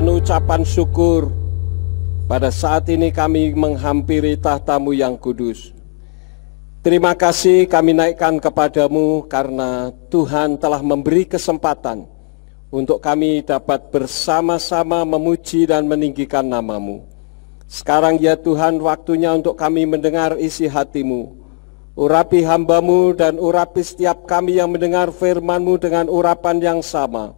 penuh ucapan syukur, pada saat ini kami menghampiri tahta-Mu yang kudus. Terima kasih kami naikkan kepadamu karena Tuhan telah memberi kesempatan untuk kami dapat bersama-sama memuji dan meninggikan nama-Mu. Sekarang ya Tuhan, waktunya untuk kami mendengar isi hati-Mu. Urapi hamba-Mu dan urapi setiap kami yang mendengar firman-Mu dengan urapan yang sama,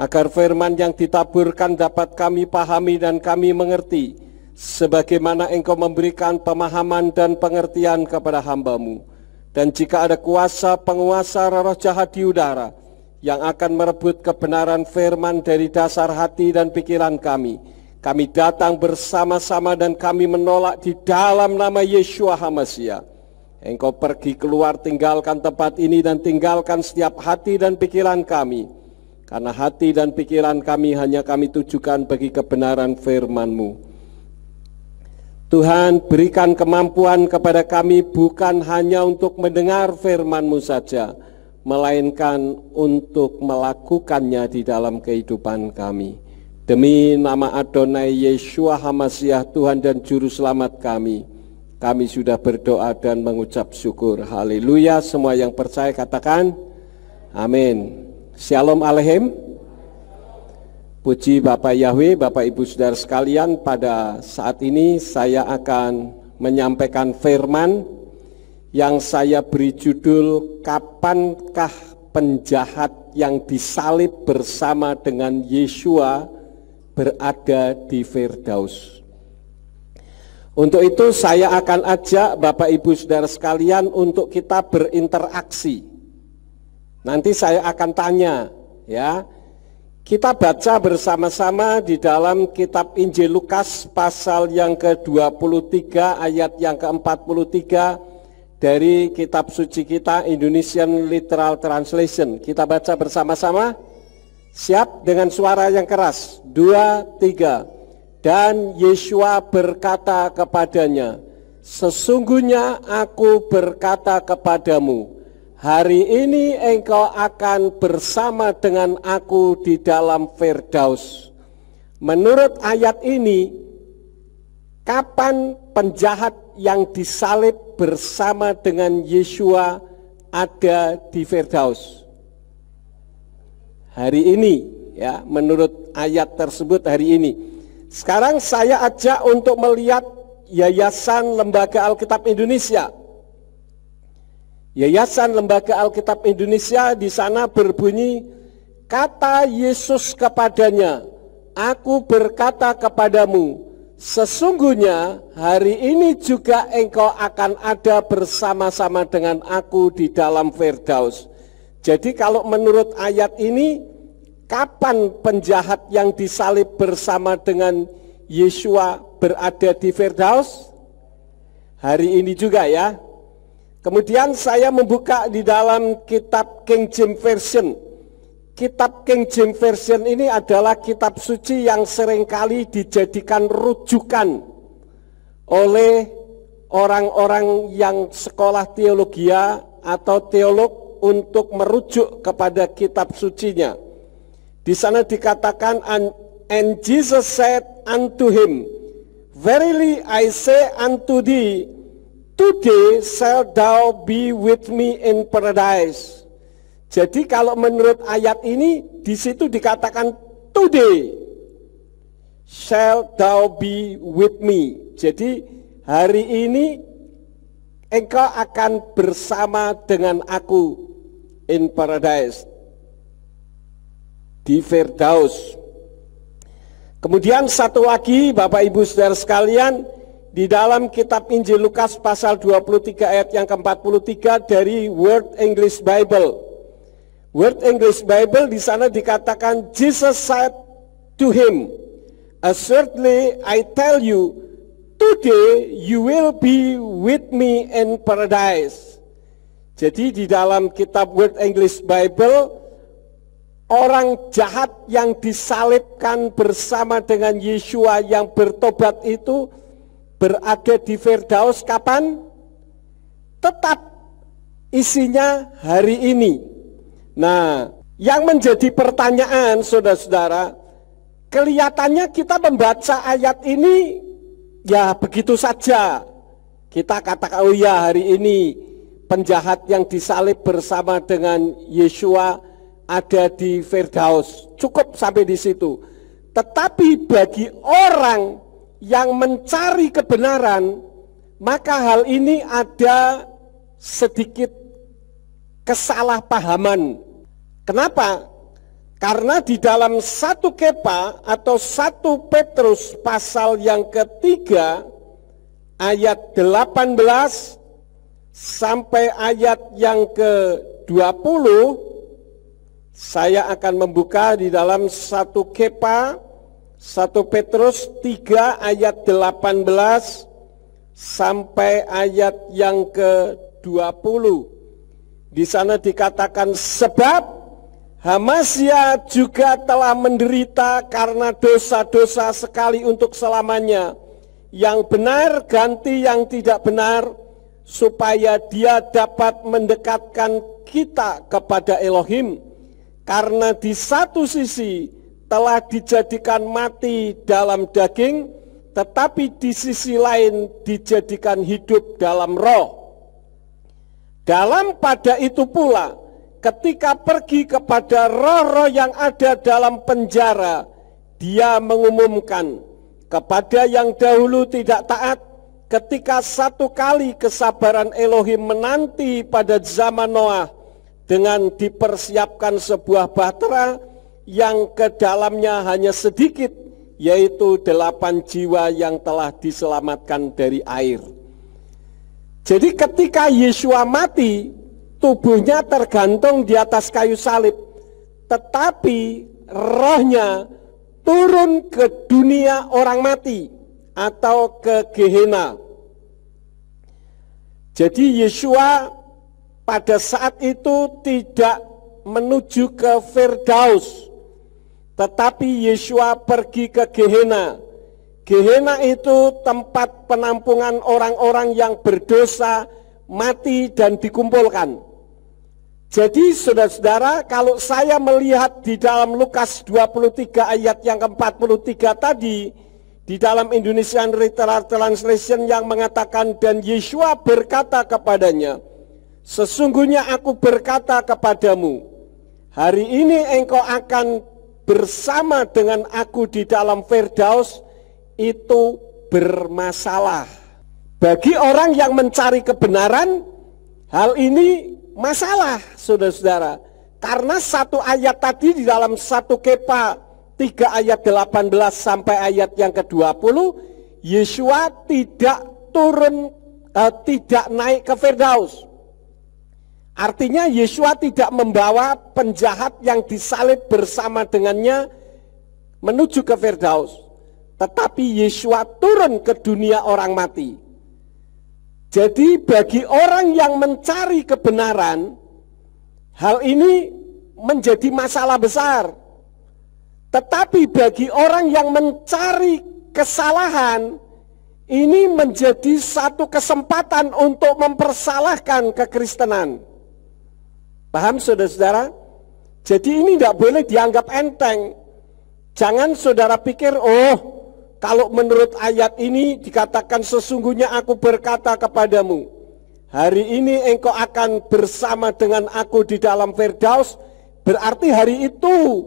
agar firman yang ditaburkan dapat kami pahami dan kami mengerti, sebagaimana Engkau memberikan pemahaman dan pengertian kepada hamba-Mu. Dan jika ada kuasa penguasa roh jahat di udara yang akan merebut kebenaran firman dari dasar hati dan pikiran kami datang bersama-sama dan kami menolak di dalam nama Yeshua HaMashiach. Engkau pergi keluar, tinggalkan tempat ini dan tinggalkan setiap hati dan pikiran kami. Karena hati dan pikiran kami hanya kami tujukan bagi kebenaran firman-Mu. Tuhan, berikan kemampuan kepada kami bukan hanya untuk mendengar firman-Mu saja, melainkan untuk melakukannya di dalam kehidupan kami. Demi nama Adonai Yeshua HaMashiach, Tuhan dan Juru Selamat kami sudah berdoa dan mengucap syukur. Haleluya. Semua yang percaya katakan amin. Shalom Aleichem. Puji Bapak Yahweh, Bapak Ibu Saudara sekalian, pada saat ini saya akan menyampaikan firman yang saya beri judul, kapankah penjahat yang disalib bersama dengan Yeshua berada di Firdaus. Untuk itu saya akan ajak Bapak Ibu Saudara sekalian untuk kita berinteraksi. Nanti saya akan tanya, ya. Kita baca bersama-sama di dalam kitab Injil Lukas pasal yang ke-23 ayat yang ke-43 dari kitab suci kita Indonesian Literal Translation. Kita baca bersama-sama. Siap dengan suara yang keras. 2, 3. Dan Yeshua berkata kepadanya, sesungguhnya aku berkata kepadamu, hari ini engkau akan bersama dengan aku di dalam Firdaus. Menurut ayat ini, kapan penjahat yang disalib bersama dengan Yeshua ada di Firdaus? Hari ini, ya, menurut ayat tersebut hari ini. Sekarang saya ajak untuk melihat Yayasan Lembaga Alkitab Indonesia. Yayasan Lembaga Alkitab Indonesia di sana berbunyi, kata Yesus kepadanya, aku berkata kepadamu, sesungguhnya hari ini juga engkau akan ada bersama-sama dengan aku di dalam Firdaus. Jadi kalau menurut ayat ini, kapan penjahat yang disalib bersama dengan Yeshua berada di Firdaus? Hari ini juga, ya. Kemudian saya membuka di dalam kitab King James Version. Kitab King James Version ini adalah kitab suci yang seringkali dijadikan rujukan oleh orang-orang yang sekolah teologi atau teolog untuk merujuk kepada kitab sucinya. Di sana dikatakan, and Jesus said unto him, verily I say unto thee, today shalt thou be with me in paradise. Jadi kalau menurut ayat ini, di situ dikatakan today shalt thou be with me. Jadi hari ini engkau akan bersama dengan aku in paradise, di Firdaus. Kemudian satu lagi Bapak Ibu Saudara sekalian, di dalam kitab Injil Lukas pasal 23 ayat yang ke-43 dari Word English Bible. Word English Bible di sana dikatakan, Jesus said to him, assuredly I tell you, today you will be with me in paradise. Jadi di dalam kitab Word English Bible, orang jahat yang disalibkan bersama dengan Yeshua yang bertobat itu berada di Firdaus kapan? Tetap isinya hari ini. Nah, yang menjadi pertanyaan saudara-saudara, kelihatannya kita membaca ayat ini ya begitu saja. Kita katakan, oh ya, hari ini penjahat yang disalib bersama dengan Yeshua ada di Firdaus. Cukup sampai di situ. Tetapi bagi orang yang mencari kebenaran, maka hal ini ada sedikit kesalahpahaman. Kenapa? Karena di dalam 1 Kepa atau 1 Petrus pasal yang ketiga ayat 18 sampai ayat yang ke-20, saya akan membuka di dalam 1 Kepa 1 Petrus 3 ayat 18 sampai ayat yang ke-20. Di sana dikatakan, sebab Hamasya juga telah menderita karena dosa-dosa sekali untuk selamanya. Yang benar ganti yang tidak benar, supaya dia dapat mendekatkan kita kepada Elohim. Karena di satu sisi telah dijadikan mati dalam daging, tetapi di sisi lain dijadikan hidup dalam roh. Dalam pada itu pula, ketika pergi kepada roh-roh yang ada dalam penjara, dia mengumumkan kepada yang dahulu tidak taat, ketika satu kali kesabaran Elohim menanti pada zaman Noah, dengan dipersiapkan sebuah bahtera yang ke dalamnya hanya sedikit, yaitu 8 jiwa yang telah diselamatkan dari air. Jadi ketika Yeshua mati, tubuhnya tergantung di atas kayu salib, tetapi rohnya turun ke dunia orang mati atau ke Gehenna. Jadi Yeshua pada saat itu tidak menuju ke Firdaus, tetapi Yeshua pergi ke Gehenna. Gehenna itu tempat penampungan orang-orang yang berdosa, mati dan dikumpulkan. Jadi saudara-saudara, kalau saya melihat di dalam Lukas 23 ayat yang ke-43 tadi, di dalam Indonesian Literal Translation yang mengatakan, dan Yeshua berkata kepadanya, sesungguhnya aku berkata kepadamu, hari ini engkau akan bersama dengan aku di dalam Firdaus. Itu bermasalah. Bagi orang yang mencari kebenaran, hal ini masalah, saudara-saudara. Karena satu ayat tadi di dalam 1 Kepa 3 ayat 18 sampai ayat yang ke-20, Yeshua tidak turun, tidak naik ke Firdaus. Artinya Yeshua tidak membawa penjahat yang disalib bersama dengannya menuju ke Firdaus. Tetapi Yeshua turun ke dunia orang mati. Jadi bagi orang yang mencari kebenaran, hal ini menjadi masalah besar. Tetapi bagi orang yang mencari kesalahan, ini menjadi satu kesempatan untuk mempersalahkan kekristenan. Paham saudara-saudara? Jadi ini tidak boleh dianggap enteng. Jangan saudara pikir, oh, kalau menurut ayat ini dikatakan sesungguhnya aku berkata kepadamu, hari ini engkau akan bersama dengan aku di dalam Firdaus, berarti hari itu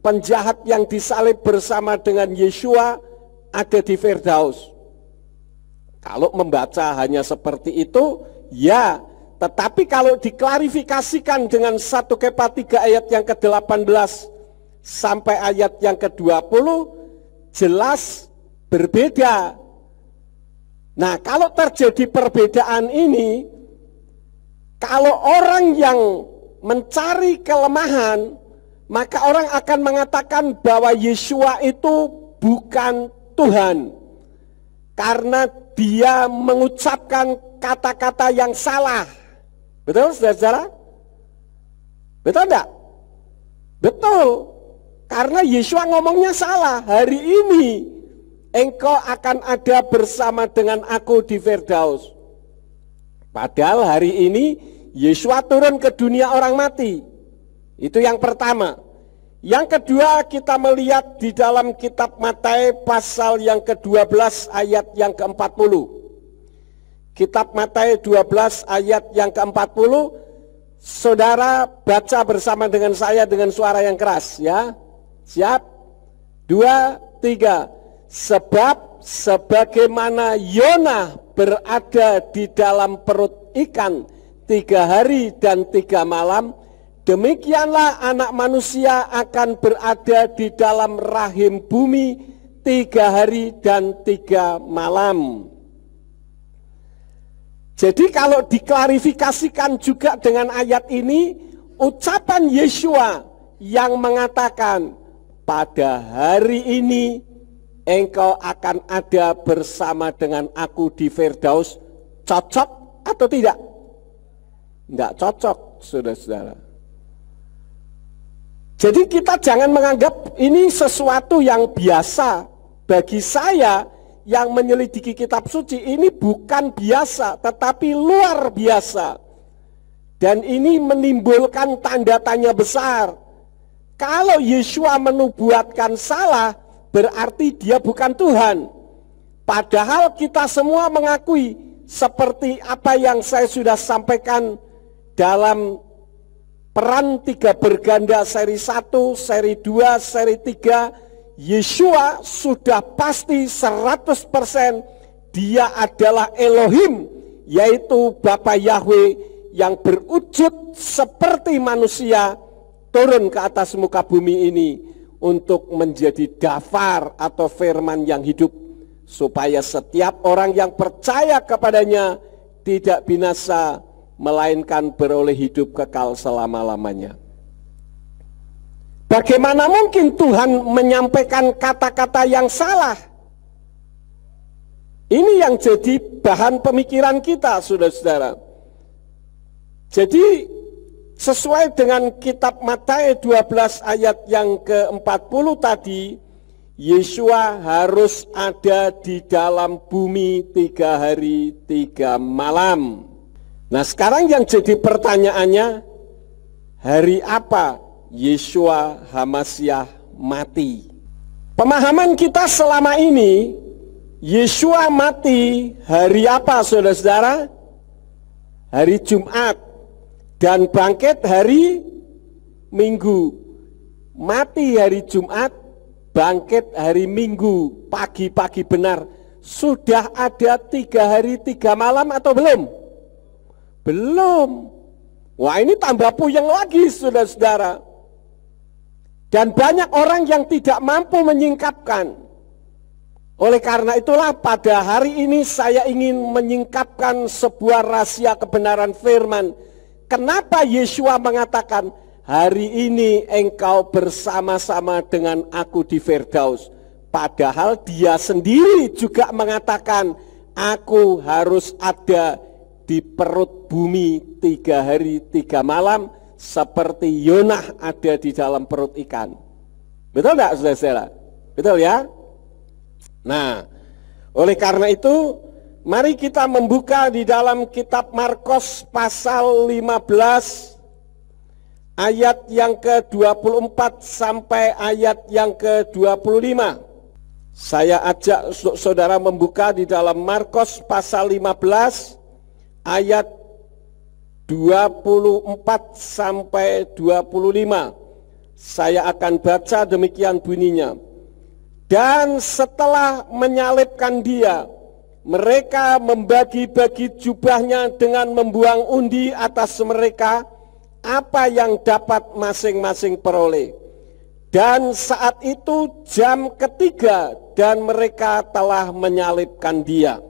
penjahat yang disalib bersama dengan Yeshua ada di Firdaus. Kalau membaca hanya seperti itu, ya. Tetapi kalau diklarifikasikan dengan 1 Kepa 3 ayat yang ke-18 sampai ayat yang ke-20, jelas berbeda. Nah, kalau terjadi perbedaan ini, kalau orang yang mencari kelemahan, maka orang akan mengatakan bahwa Yeshua itu bukan Tuhan, karena dia mengucapkan kata-kata yang salah. Betul, saudara-saudara? Betul enggak? Betul. Karena Yeshua ngomongnya salah. Hari ini engkau akan ada bersama dengan aku di Firdaus. Padahal hari ini Yeshua turun ke dunia orang mati. Itu yang pertama. Yang kedua, kita melihat di dalam kitab Matius pasal yang ke-12 ayat yang ke-40. Kitab Matius 12 ayat yang ke-40, saudara baca bersama dengan saya dengan suara yang keras ya. Siap? 2, 3. Sebab sebagaimana Yona berada di dalam perut ikan 3 hari dan 3 malam, demikianlah anak manusia akan berada di dalam rahim bumi 3 hari dan 3 malam. Jadi kalau diklarifikasikan juga dengan ayat ini, ucapan Yeshua yang mengatakan, pada hari ini engkau akan ada bersama dengan aku di Firdaus, cocok atau tidak? Tidak cocok, saudara-saudara. Jadi kita jangan menganggap ini sesuatu yang biasa. Bagi saya yang menyelidiki kitab suci, ini bukan biasa tetapi luar biasa. Dan ini menimbulkan tanda tanya besar. Kalau Yeshua menubuatkan salah, berarti dia bukan Tuhan. Padahal kita semua mengakui seperti apa yang saya sudah sampaikan dalam peran 3 berganda seri 1, seri 2, seri 3, Yeshua sudah pasti 100% dia adalah Elohim, yaitu Bapa Yahweh yang berwujud seperti manusia turun ke atas muka bumi ini untuk menjadi dafar atau firman yang hidup, supaya setiap orang yang percaya kepadanya tidak binasa, melainkan beroleh hidup kekal selama-lamanya. Bagaimana mungkin Tuhan menyampaikan kata-kata yang salah? Ini yang jadi bahan pemikiran kita, saudara-saudara. Jadi sesuai dengan kitab Matius 12 ayat yang ke-40 tadi, Yeshua harus ada di dalam bumi 3 hari 3 malam. Nah sekarang yang jadi pertanyaannya, hari apa Yeshua HaMasyiah mati? Pemahaman kita selama ini, Yeshua mati hari apa saudara-saudara? Hari Jumat, dan bangkit hari Minggu. Mati hari Jumat, bangkit hari Minggu, pagi-pagi benar. Sudah ada 3 hari 3 malam atau belum? Belum. Wah ini tambah puyeng lagi saudara-saudara. Dan banyak orang yang tidak mampu menyingkapkan. Oleh karena itulah pada hari ini saya ingin menyingkapkan sebuah rahasia kebenaran firman. Kenapa Yeshua mengatakan, hari ini engkau bersama-sama dengan aku di Firdaus. Padahal dia sendiri juga mengatakan, aku harus ada di perut bumi 3 hari 3 malam, seperti Yonah ada di dalam perut ikan. Betul enggak saudara-saudara? Betul ya? Nah, oleh karena itu, mari kita membuka di dalam kitab Markus pasal 15 ayat yang ke-24 sampai ayat yang ke-25. Saya ajak saudara membuka di dalam Markus pasal 15 ayat 24 sampai 25. Saya akan baca demikian bunyinya. Dan setelah menyalibkan dia, mereka membagi-bagi jubahnya dengan membuang undi atas mereka apa yang dapat masing-masing peroleh. Dan saat itu jam ketiga dan mereka telah menyalibkan dia.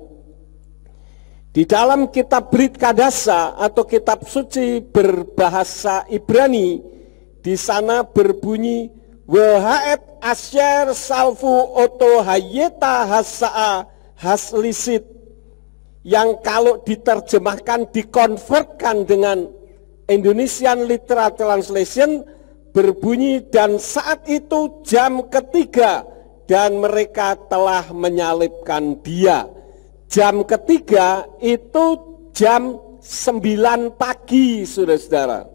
Di dalam kitab Brit Kadasa atau kitab suci berbahasa Ibrani, di sana berbunyi Wahaet asyer salfu oto hayeta hasa'a haslisit, yang kalau diterjemahkan dikonvertkan dengan Indonesian Literal Translation berbunyi, dan saat itu jam ketiga dan mereka telah menyalibkan dia. Jam ketiga itu jam 9 pagi saudara-saudara.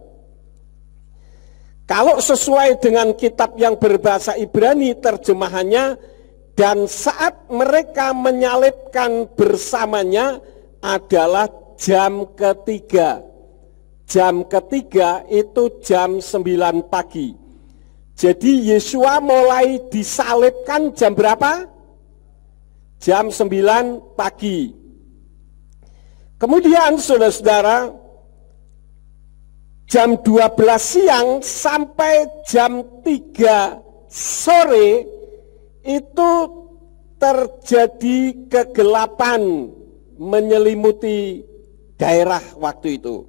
Kalau sesuai dengan kitab yang berbahasa Ibrani terjemahannya, dan saat mereka menyalibkan bersamanya adalah jam ketiga. Jam ketiga itu jam 9 pagi. Jadi Yesua mulai disalibkan jam berapa? Jam 9 pagi. Kemudian saudara-saudara, jam 12 siang sampai jam 3 sore itu terjadi kegelapan menyelimuti daerah waktu itu.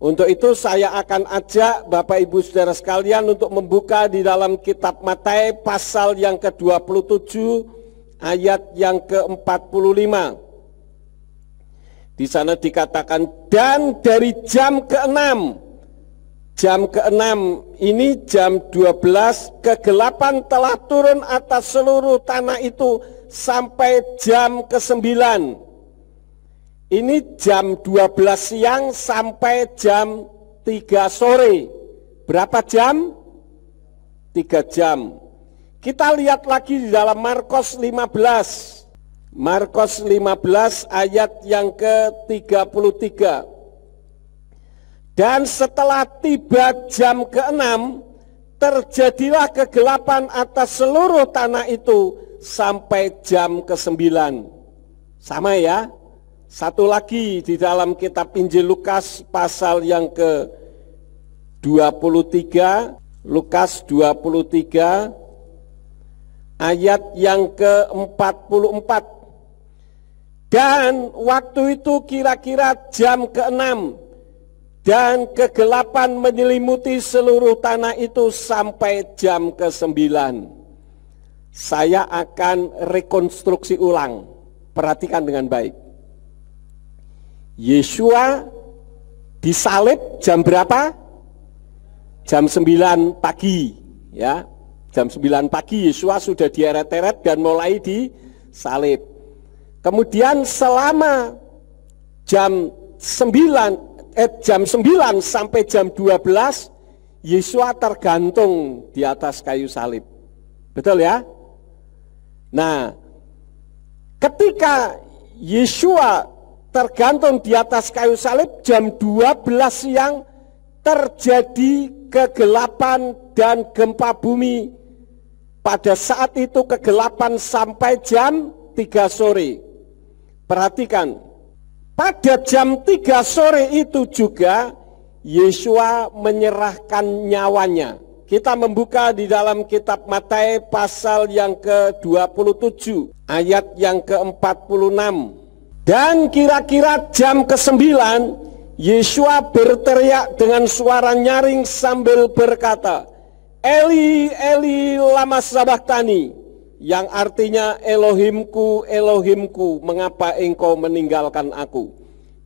Untuk itu saya akan ajak Bapak Ibu Saudara sekalian untuk membuka di dalam kitab Matius pasal yang ke-27 ayat yang ke-45. Di sana dikatakan, dan dari jam ke-6, jam ke-6 ini jam 12, kegelapan telah turun atas seluruh tanah itu sampai jam ke-9. Ini jam 12 siang sampai jam 3 sore. Berapa jam? 3 jam. Kita lihat lagi di dalam Markus 15. Markus 15 ayat yang ke-33. Dan setelah tiba jam ke-6, terjadilah kegelapan atas seluruh tanah itu sampai jam ke-9. Sama ya. Satu lagi di dalam kitab Injil Lukas pasal yang ke-23, Lukas 23 ayat yang ke-44. Dan waktu itu kira-kira jam ke-6, dan kegelapan menyelimuti seluruh tanah itu sampai jam ke-9. Saya akan rekonstruksi ulang. Perhatikan dengan baik. Yesua disalib jam berapa? Jam 9 pagi, ya. Jam 9 pagi Yesua sudah dieret-eret dan mulai disalib. Kemudian selama jam 9 sampai jam 12 Yesua tergantung di atas kayu salib. Betul ya? Nah, ketika Yesua tergantung di atas kayu salib, jam 12 siang terjadi kegelapan dan gempa bumi. Pada saat itu kegelapan sampai jam 3 sore. Perhatikan, pada jam 3 sore itu juga Yesua menyerahkan nyawanya. Kita membuka di dalam kitab Matius pasal yang ke-27 ayat yang ke-46. Dan kira-kira jam ke-9 Yesua berteriak dengan suara nyaring sambil berkata, Eli, Eli, lama sabachthani, yang artinya Elohimku, Elohimku, mengapa engkau meninggalkan aku.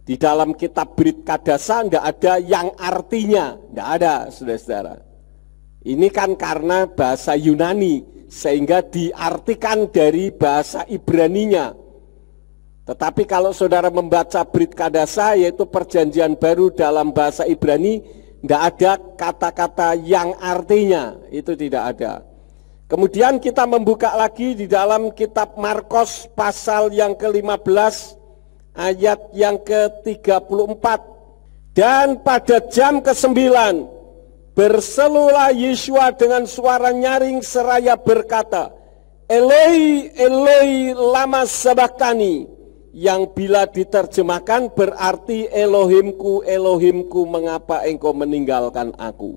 Di dalam kitab Brit Kadasa tidak ada yang artinya, tidak ada, saudara-saudara. Ini kan karena bahasa Yunani, sehingga diartikan dari bahasa Ibraninya. Tetapi kalau saudara membaca Brit Kadasa, yaitu perjanjian baru dalam bahasa Ibrani, tidak ada kata-kata yang artinya, itu tidak ada. Kemudian kita membuka lagi di dalam kitab Markus pasal yang ke-15 ayat yang ke-34. Dan pada jam ke-9 berserulah Yesua dengan suara nyaring seraya berkata, Eloi, Eloi, lama sabachthani, yang bila diterjemahkan berarti Elohimku, Elohimku, mengapa engkau meninggalkan aku.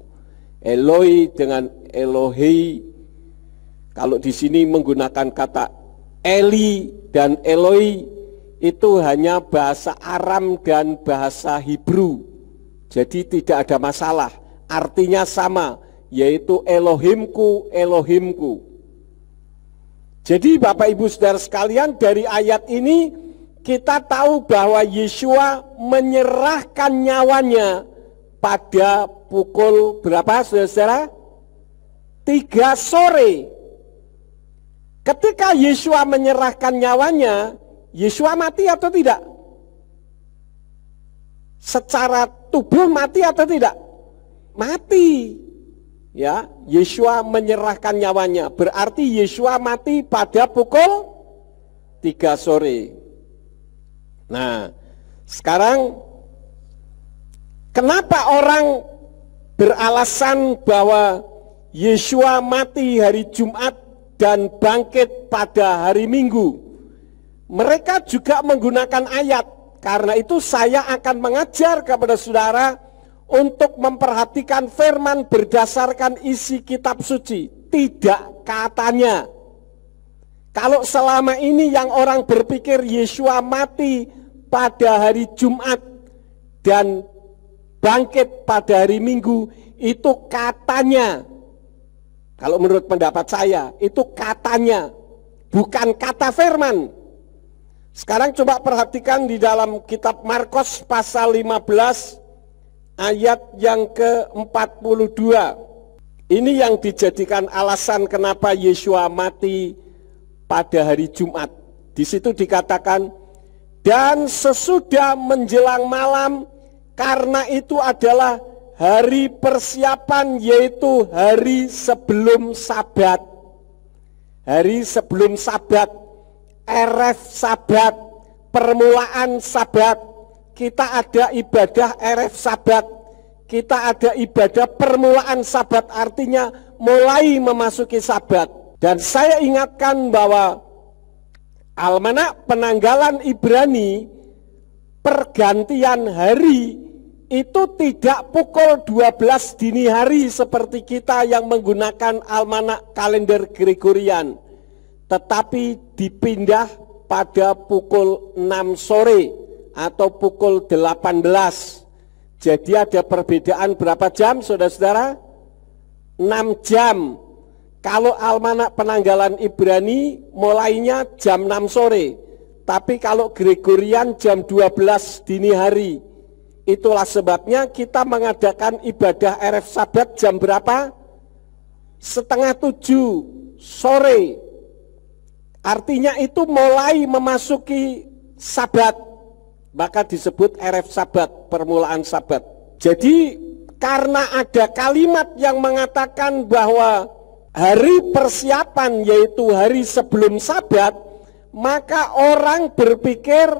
Eloi dengan Elohi, kalau di sini menggunakan kata Eli dan Eloi, itu hanya bahasa Aram dan bahasa Hebrew. Jadi tidak ada masalah, artinya sama, yaitu Elohimku, Elohimku. Jadi Bapak Ibu Saudara sekalian, dari ayat ini kita tahu bahwa Yesua menyerahkan nyawanya pada pukul berapa, saudara-saudara? 3 sore. Ketika Yesua menyerahkan nyawanya, Yesua mati atau tidak? Secara tubuh mati atau tidak? Mati. Ya, Yesua menyerahkan nyawanya. Berarti Yesua mati pada pukul 3 sore. Nah, sekarang kenapa orang beralasan bahwa Yesua mati hari Jumat dan bangkit pada hari Minggu? Mereka juga menggunakan ayat. Karena itu saya akan mengajar kepada saudara untuk memperhatikan firman berdasarkan isi kitab suci, tidak katanya. Kalau selama ini yang orang berpikir Yesua mati pada hari Jumat dan bangkit pada hari Minggu, itu katanya. Kalau menurut pendapat saya, itu katanya, bukan kata firman. Sekarang coba perhatikan di dalam kitab Markus pasal 15 ayat yang ke-42. Ini yang dijadikan alasan kenapa Yesua mati pada hari Jumat. Di situ dikatakan, dan sesudah menjelang malam, karena itu adalah hari persiapan, yaitu hari sebelum Sabat. Hari sebelum Sabat, Eref Sabat, permulaan Sabat. Kita ada ibadah Eref Sabat, kita ada ibadah permulaan Sabat, artinya mulai memasuki Sabat. Dan saya ingatkan bahwa almanak penanggalan Ibrani pergantian hari itu tidak pukul 12 dini hari seperti kita yang menggunakan almanak kalender Gregorian, tetapi dipindah pada pukul 6 sore atau pukul 18. Jadi ada perbedaan berapa jam saudara-saudara? 6 jam. Kalau almanak penanggalan Ibrani mulainya jam 6 sore. Tapi kalau Gregorian jam 12 dini hari. Itulah sebabnya kita mengadakan ibadah Eref Sabat jam berapa? 6:30 sore. Artinya itu mulai memasuki Sabat. Maka disebut Eref Sabat, permulaan Sabat. Jadi karena ada kalimat yang mengatakan bahwa hari persiapan yaitu hari sebelum Sabat, maka orang berpikir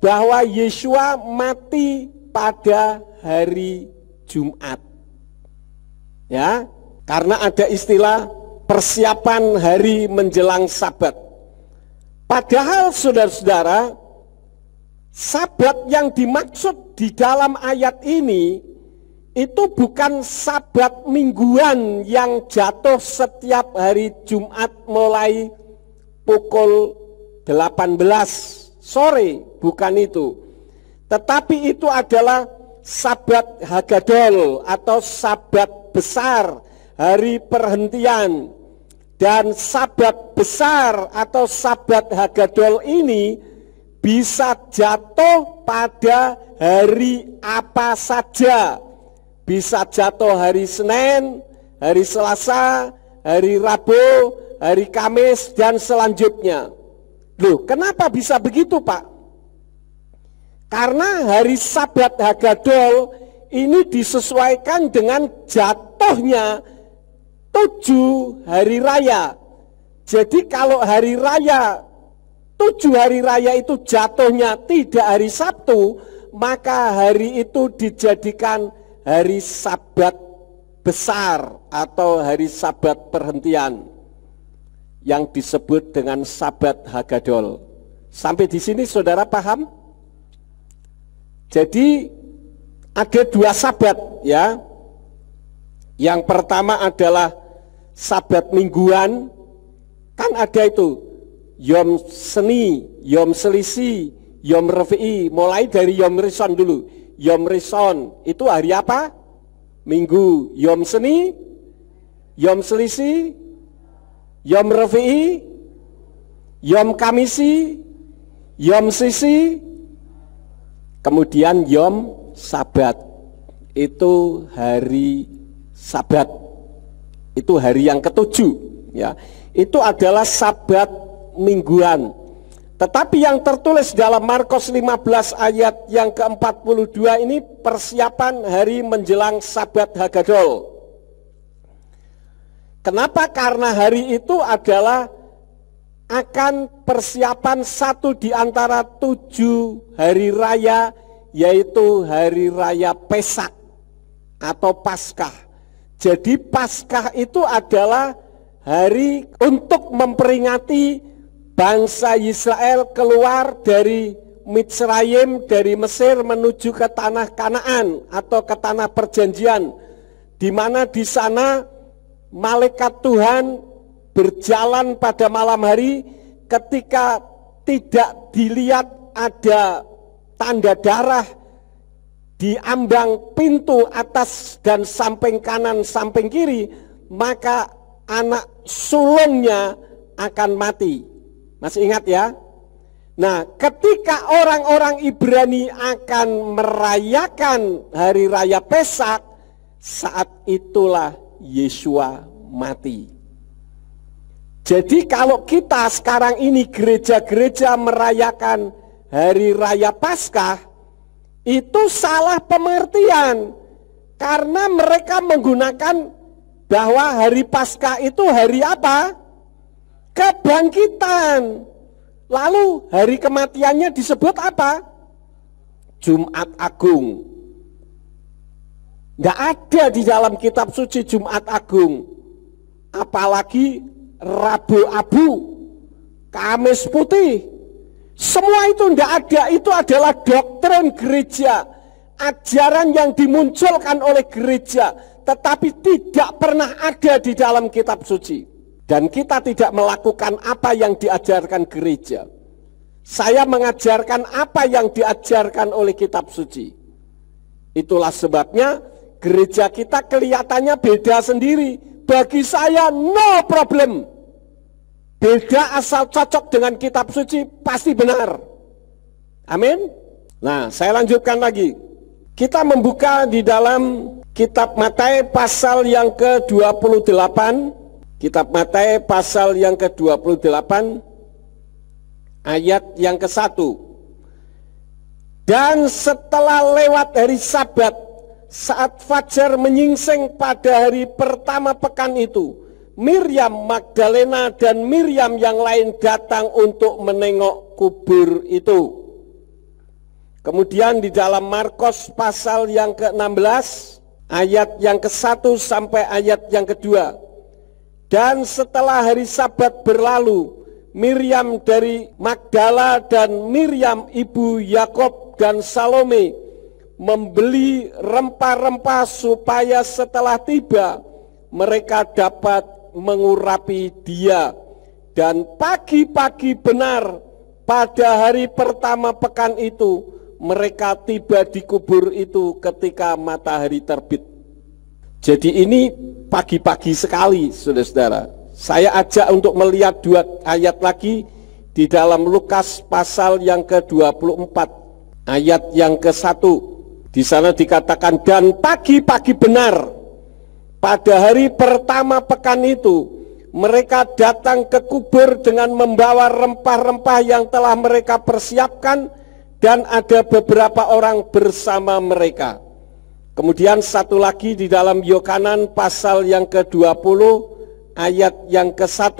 bahwa Yesua mati pada hari Jumat. Ya, karena ada istilah persiapan hari menjelang Sabat. Padahal saudara-saudara, Sabat yang dimaksud di dalam ayat ini itu bukan Sabat mingguan yang jatuh setiap hari Jumat mulai pukul 18 sore, bukan itu. Tetapi itu adalah Sabat Hagadol atau Sabat besar, hari perhentian. Dan Sabat besar atau Sabat Hagadol ini bisa jatuh pada hari apa saja. Bisa jatuh hari Senin, hari Selasa, hari Rabu, hari Kamis, dan selanjutnya. Loh, kenapa bisa begitu, Pak? Karena hari Sabat Hagadol ini disesuaikan dengan jatuhnya 7 hari raya. Jadi kalau hari raya 7 hari raya itu jatuhnya tidak hari Sabtu, maka hari itu dijadikan hari Sabat besar atau hari Sabat perhentian yang disebut dengan Sabat Hagadol. Sampai di sini saudara paham? Jadi ada 2 Sabat ya. Yang pertama adalah Sabat mingguan, kan ada itu Yom Seni, Yom Selisi, Yom Revi'i, mulai dari Yom Rison dulu. Yom Rison itu hari apa? Minggu. Yom Seni, Yom Selisi, Yom Revi'i, Yom Kamisi, Yom Sisi, kemudian Yom Sabat. Itu hari Sabat. Itu hari yang ke-7 ya. Itu adalah Sabat mingguan. Tetapi yang tertulis dalam Markus 15 ayat yang ke-42 ini persiapan hari menjelang Sabat Hagadol. Kenapa? Karena hari itu adalah akan persiapan satu di antara 7 hari raya, yaitu hari raya Pesak atau Paskah. Jadi Paskah itu adalah hari untuk memperingati bangsa Israel keluar dari Mitsrayim, dari Mesir menuju ke tanah Kanaan atau ke tanah perjanjian, di mana di sana malaikat Tuhan berjalan pada malam hari ketika tidak dilihat ada tanda darah di ambang pintu atas dan samping kanan samping kiri, maka anak sulungnya akan mati. Masih ingat ya? Nah, ketika orang-orang Ibrani akan merayakan hari raya Pesak, saat itulah Yesua mati. Jadi kalau kita sekarang ini gereja-gereja merayakan hari raya Paskah, itu salah pengertian. Karena mereka menggunakan bahwa hari Paskah itu hari apa? Kebangkitan. Lalu hari kematiannya disebut apa? Jumat Agung. Nggak ada di dalam kitab suci Jumat Agung. Apalagi Rabu Abu, Kamis Putih. Semua itu nggak ada. Itu adalah doktrin gereja, ajaran yang dimunculkan oleh gereja, tetapi tidak pernah ada di dalam kitab suci. Dan kita tidak melakukan apa yang diajarkan gereja. Saya mengajarkan apa yang diajarkan oleh kitab suci. Itulah sebabnya gereja kita kelihatannya beda sendiri. Bagi saya no problem. Beda asal cocok dengan kitab suci pasti benar. Amin. Nah, saya lanjutkan lagi. Kita membuka di dalam kitab Matius pasal yang ke-28. Kitab Matius pasal yang ke-28 ayat yang ke-1. Dan setelah lewat hari Sabat, saat fajar menyingsing pada hari pertama pekan itu, Miriam Magdalena dan Miriam yang lain datang untuk menengok kubur itu. Kemudian di dalam Markus pasal yang ke-16 ayat yang ke-1 sampai ayat yang ke-2. Dan setelah hari Sabat berlalu, Miriam dari Magdala dan Miriam ibu Yakob dan Salome membeli rempah-rempah supaya setelah tiba mereka dapat mengurapi dia. Dan pagi-pagi benar pada hari pertama pekan itu mereka tiba di kubur itu ketika matahari terbit. Jadi ini pagi-pagi sekali, saudara-saudara. Saya ajak untuk melihat 2 ayat lagi di dalam Lukas pasal yang ke-24, ayat yang ke-1. Di sana dikatakan, dan pagi-pagi benar, pada hari pertama pekan itu, mereka datang ke kubur dengan membawa rempah-rempah yang telah mereka persiapkan, dan ada beberapa orang bersama mereka. Kemudian satu lagi di dalam Yohanes pasal yang ke-20 ayat yang ke-1.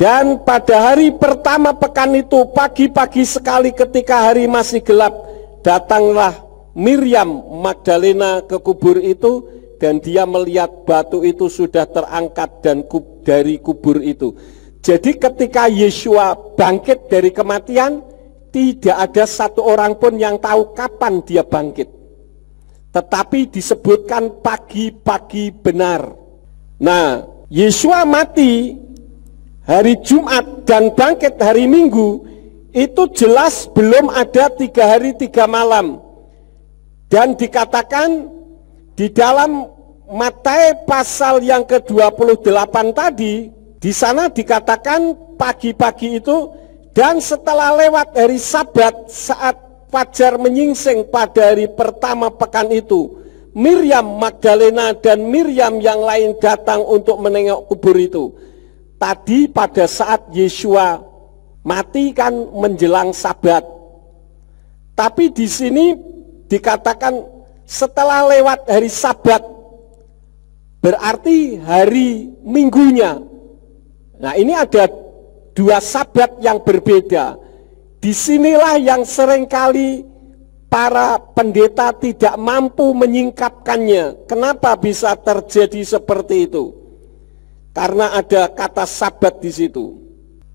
Dan pada hari pertama pekan itu pagi-pagi sekali ketika hari masih gelap, datanglah Miriam Magdalena ke kubur itu dan dia melihat batu itu sudah terangkat dan dari kubur itu. Jadi ketika Yesua bangkit dari kematian, tidak ada satu orang pun yang tahu kapan dia bangkit. Tetapi disebutkan pagi-pagi benar. Nah, Yesua mati hari Jumat dan bangkit hari Minggu, itu jelas belum ada 3 hari 3 malam. Dan dikatakan di dalam Matius pasal yang ke-28 tadi, di sana dikatakan pagi-pagi itu, dan setelah lewat hari Sabat saat fajar menyingsing pada hari pertama pekan itu, Miriam Magdalena dan Miriam yang lain datang untuk menengok kubur itu. Tadi pada saat Yesua mati kan menjelang Sabat. Tapi di sini dikatakan setelah lewat hari Sabat, berarti hari Minggunya. Nah, ini ada dua Sabat yang berbeda. Disinilah yang seringkali para pendeta tidak mampu menyingkapkannya. Kenapa bisa terjadi seperti itu? Karena ada kata Sabat di situ.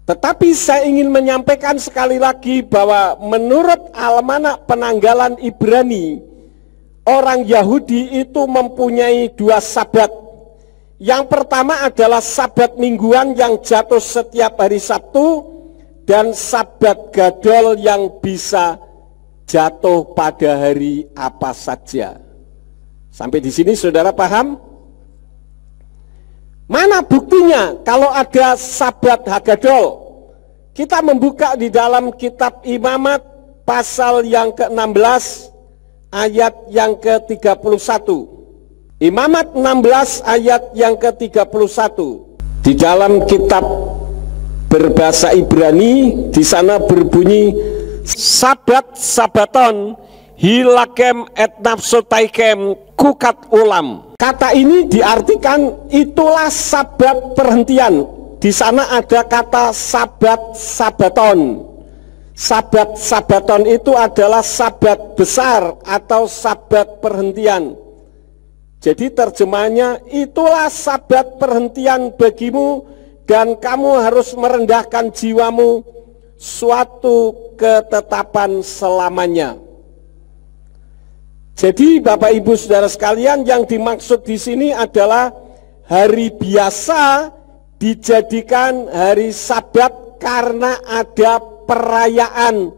Tetapi saya ingin menyampaikan sekali lagi bahwa menurut almanak penanggalan Ibrani, orang Yahudi itu mempunyai dua Sabat. Yang pertama adalah Sabat mingguan yang jatuh setiap hari Sabtu, dan Sabat gadol yang bisa jatuh pada hari apa saja. Sampai di sini saudara paham? Mana buktinya kalau ada Sabat Hagadol? Kita membuka di dalam kitab Imamat pasal yang ke-16 ayat yang ke-31. Imamat 16 ayat yang ke-31. Di dalam kitab berbahasa Ibrani di sana berbunyi Sabat Sabaton hilakem et nafsotaikem kukat ulam. Kata ini diartikan itulah Sabat perhentian. Di sana ada kata Sabat Sabaton. Sabat Sabaton itu adalah Sabat besar atau Sabat perhentian. Jadi terjemahnya itulah Sabat perhentian bagimu, dan kamu harus merendahkan jiwamu suatu ketetapan selamanya. Jadi Bapak Ibu Saudara sekalian, yang dimaksud di sini adalah hari biasa dijadikan hari Sabat karena ada perayaan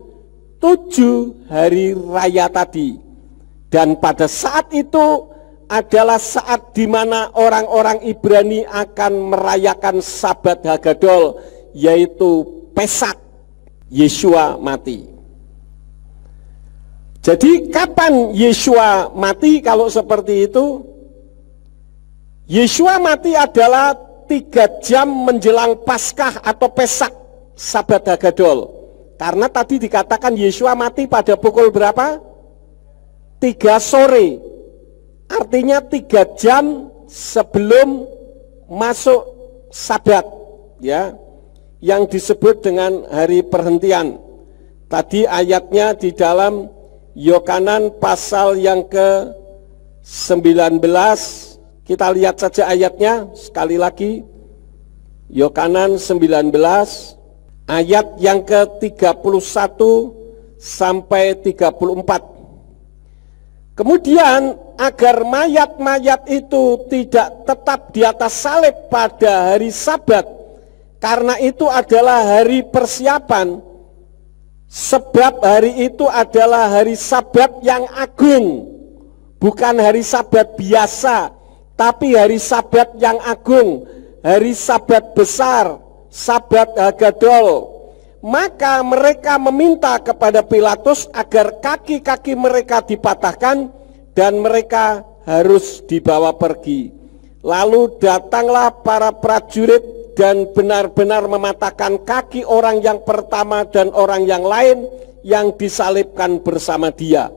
7 hari raya tadi. Dan pada saat itu adalah saat di mana orang-orang Ibrani akan merayakan Sabat Hagadol, yaitu Pesak, Yeshua mati. Jadi kapan Yeshua mati kalau seperti itu? Yeshua mati adalah 3 jam menjelang Paskah atau Pesak, Sabat Hagadol. Karena tadi dikatakan Yeshua mati pada pukul berapa? 3 sore. Artinya 3 jam sebelum masuk Sabat, ya, yang disebut dengan hari perhentian. Tadi ayatnya di dalam Yohanan pasal yang ke-19, kita lihat saja ayatnya sekali lagi. Yohanan 19 ayat yang ke-31 sampai 34. Kemudian agar mayat-mayat itu tidak tetap di atas salib pada hari Sabat, karena itu adalah hari persiapan. Sebab hari itu adalah hari Sabat yang agung, bukan hari Sabat biasa, tapi hari Sabat yang agung, hari Sabat besar, Sabat Hagadol. Maka mereka meminta kepada Pilatus agar kaki-kaki mereka dipatahkan dan mereka harus dibawa pergi. Lalu datanglah para prajurit dan benar-benar mematahkan kaki orang yang pertama dan orang yang lain yang disalibkan bersama dia.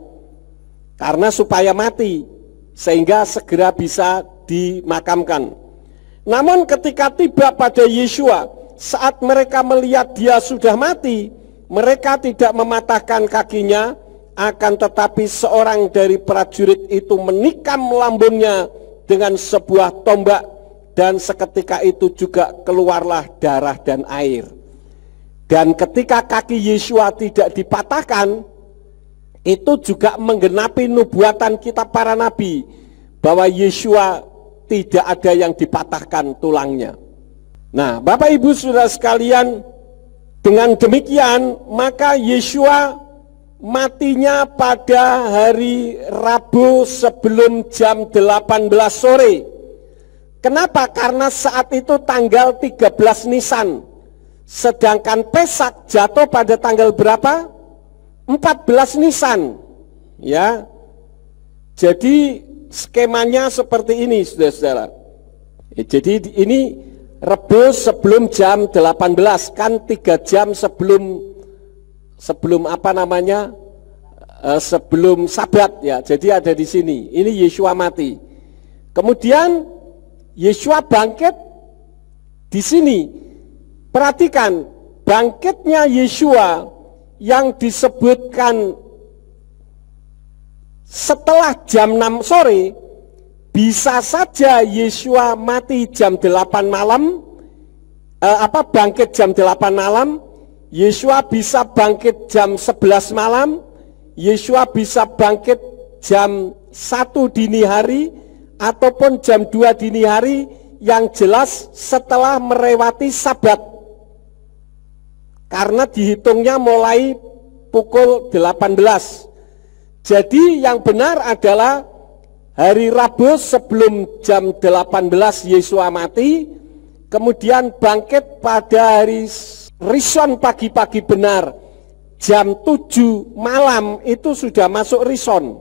Karena supaya mati, sehingga segera bisa dimakamkan. Namun ketika tiba pada Yeshua, saat mereka melihat dia sudah mati, mereka tidak mematahkan kakinya, akan tetapi seorang dari prajurit itu menikam lambungnya dengan sebuah tombak, dan seketika itu juga keluarlah darah dan air. Dan ketika kaki Yeshua tidak dipatahkan, itu juga menggenapi nubuatan kitab para nabi, bahwa Yeshua tidak ada yang dipatahkan tulangnya. Nah, Bapak Ibu Saudara sekalian, dengan demikian maka Yeshua matinya pada hari Rabu sebelum jam 18 sore. Kenapa? Karena saat itu tanggal 13 Nisan. Sedangkan Pesak jatuh pada tanggal berapa? 14 Nisan. Ya. Jadi skemanya seperti ini, saudara-saudara. Jadi ini Rabu sebelum jam 18, kan 3 jam sebelum apa namanya? Sebelum Sabat, ya. Jadi ada di sini. Ini Yeshua mati. Kemudian Yesua bangkit di sini. Perhatikan, bangkitnya Yesua yang disebutkan setelah jam 6 sore, bisa saja Yesua mati jam 8 malam, bangkit jam 8 malam, Yesua bisa bangkit jam 11 malam, Yesua bisa bangkit jam 1 dini hari, ataupun jam 2 dini hari, yang jelas setelah melewati Sabat. Karena dihitungnya mulai pukul 18. Jadi yang benar adalah hari Rabu sebelum jam 18 Yesua mati, kemudian bangkit pada hari Rison pagi-pagi benar, jam 7 malam itu sudah masuk Rison,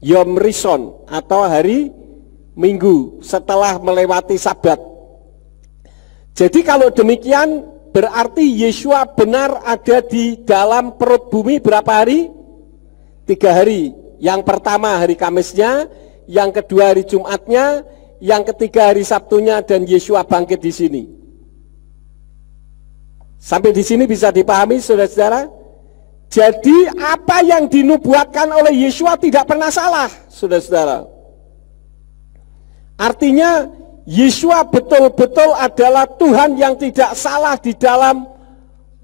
Yom Rison atau hari Minggu setelah melewati Sabat. Jadi kalau demikian berarti Yesua benar ada di dalam perut bumi berapa hari? 3 hari. Yang pertama hari Kamisnya, yang kedua hari Jumatnya, yang ketiga hari Sabtunya, dan Yesua bangkit di sini. Sampai di sini bisa dipahami saudara-saudara? Jadi apa yang dinubuatkan oleh Yesua tidak pernah salah, saudara-saudara. Artinya Yesua betul-betul adalah Tuhan yang tidak salah di dalam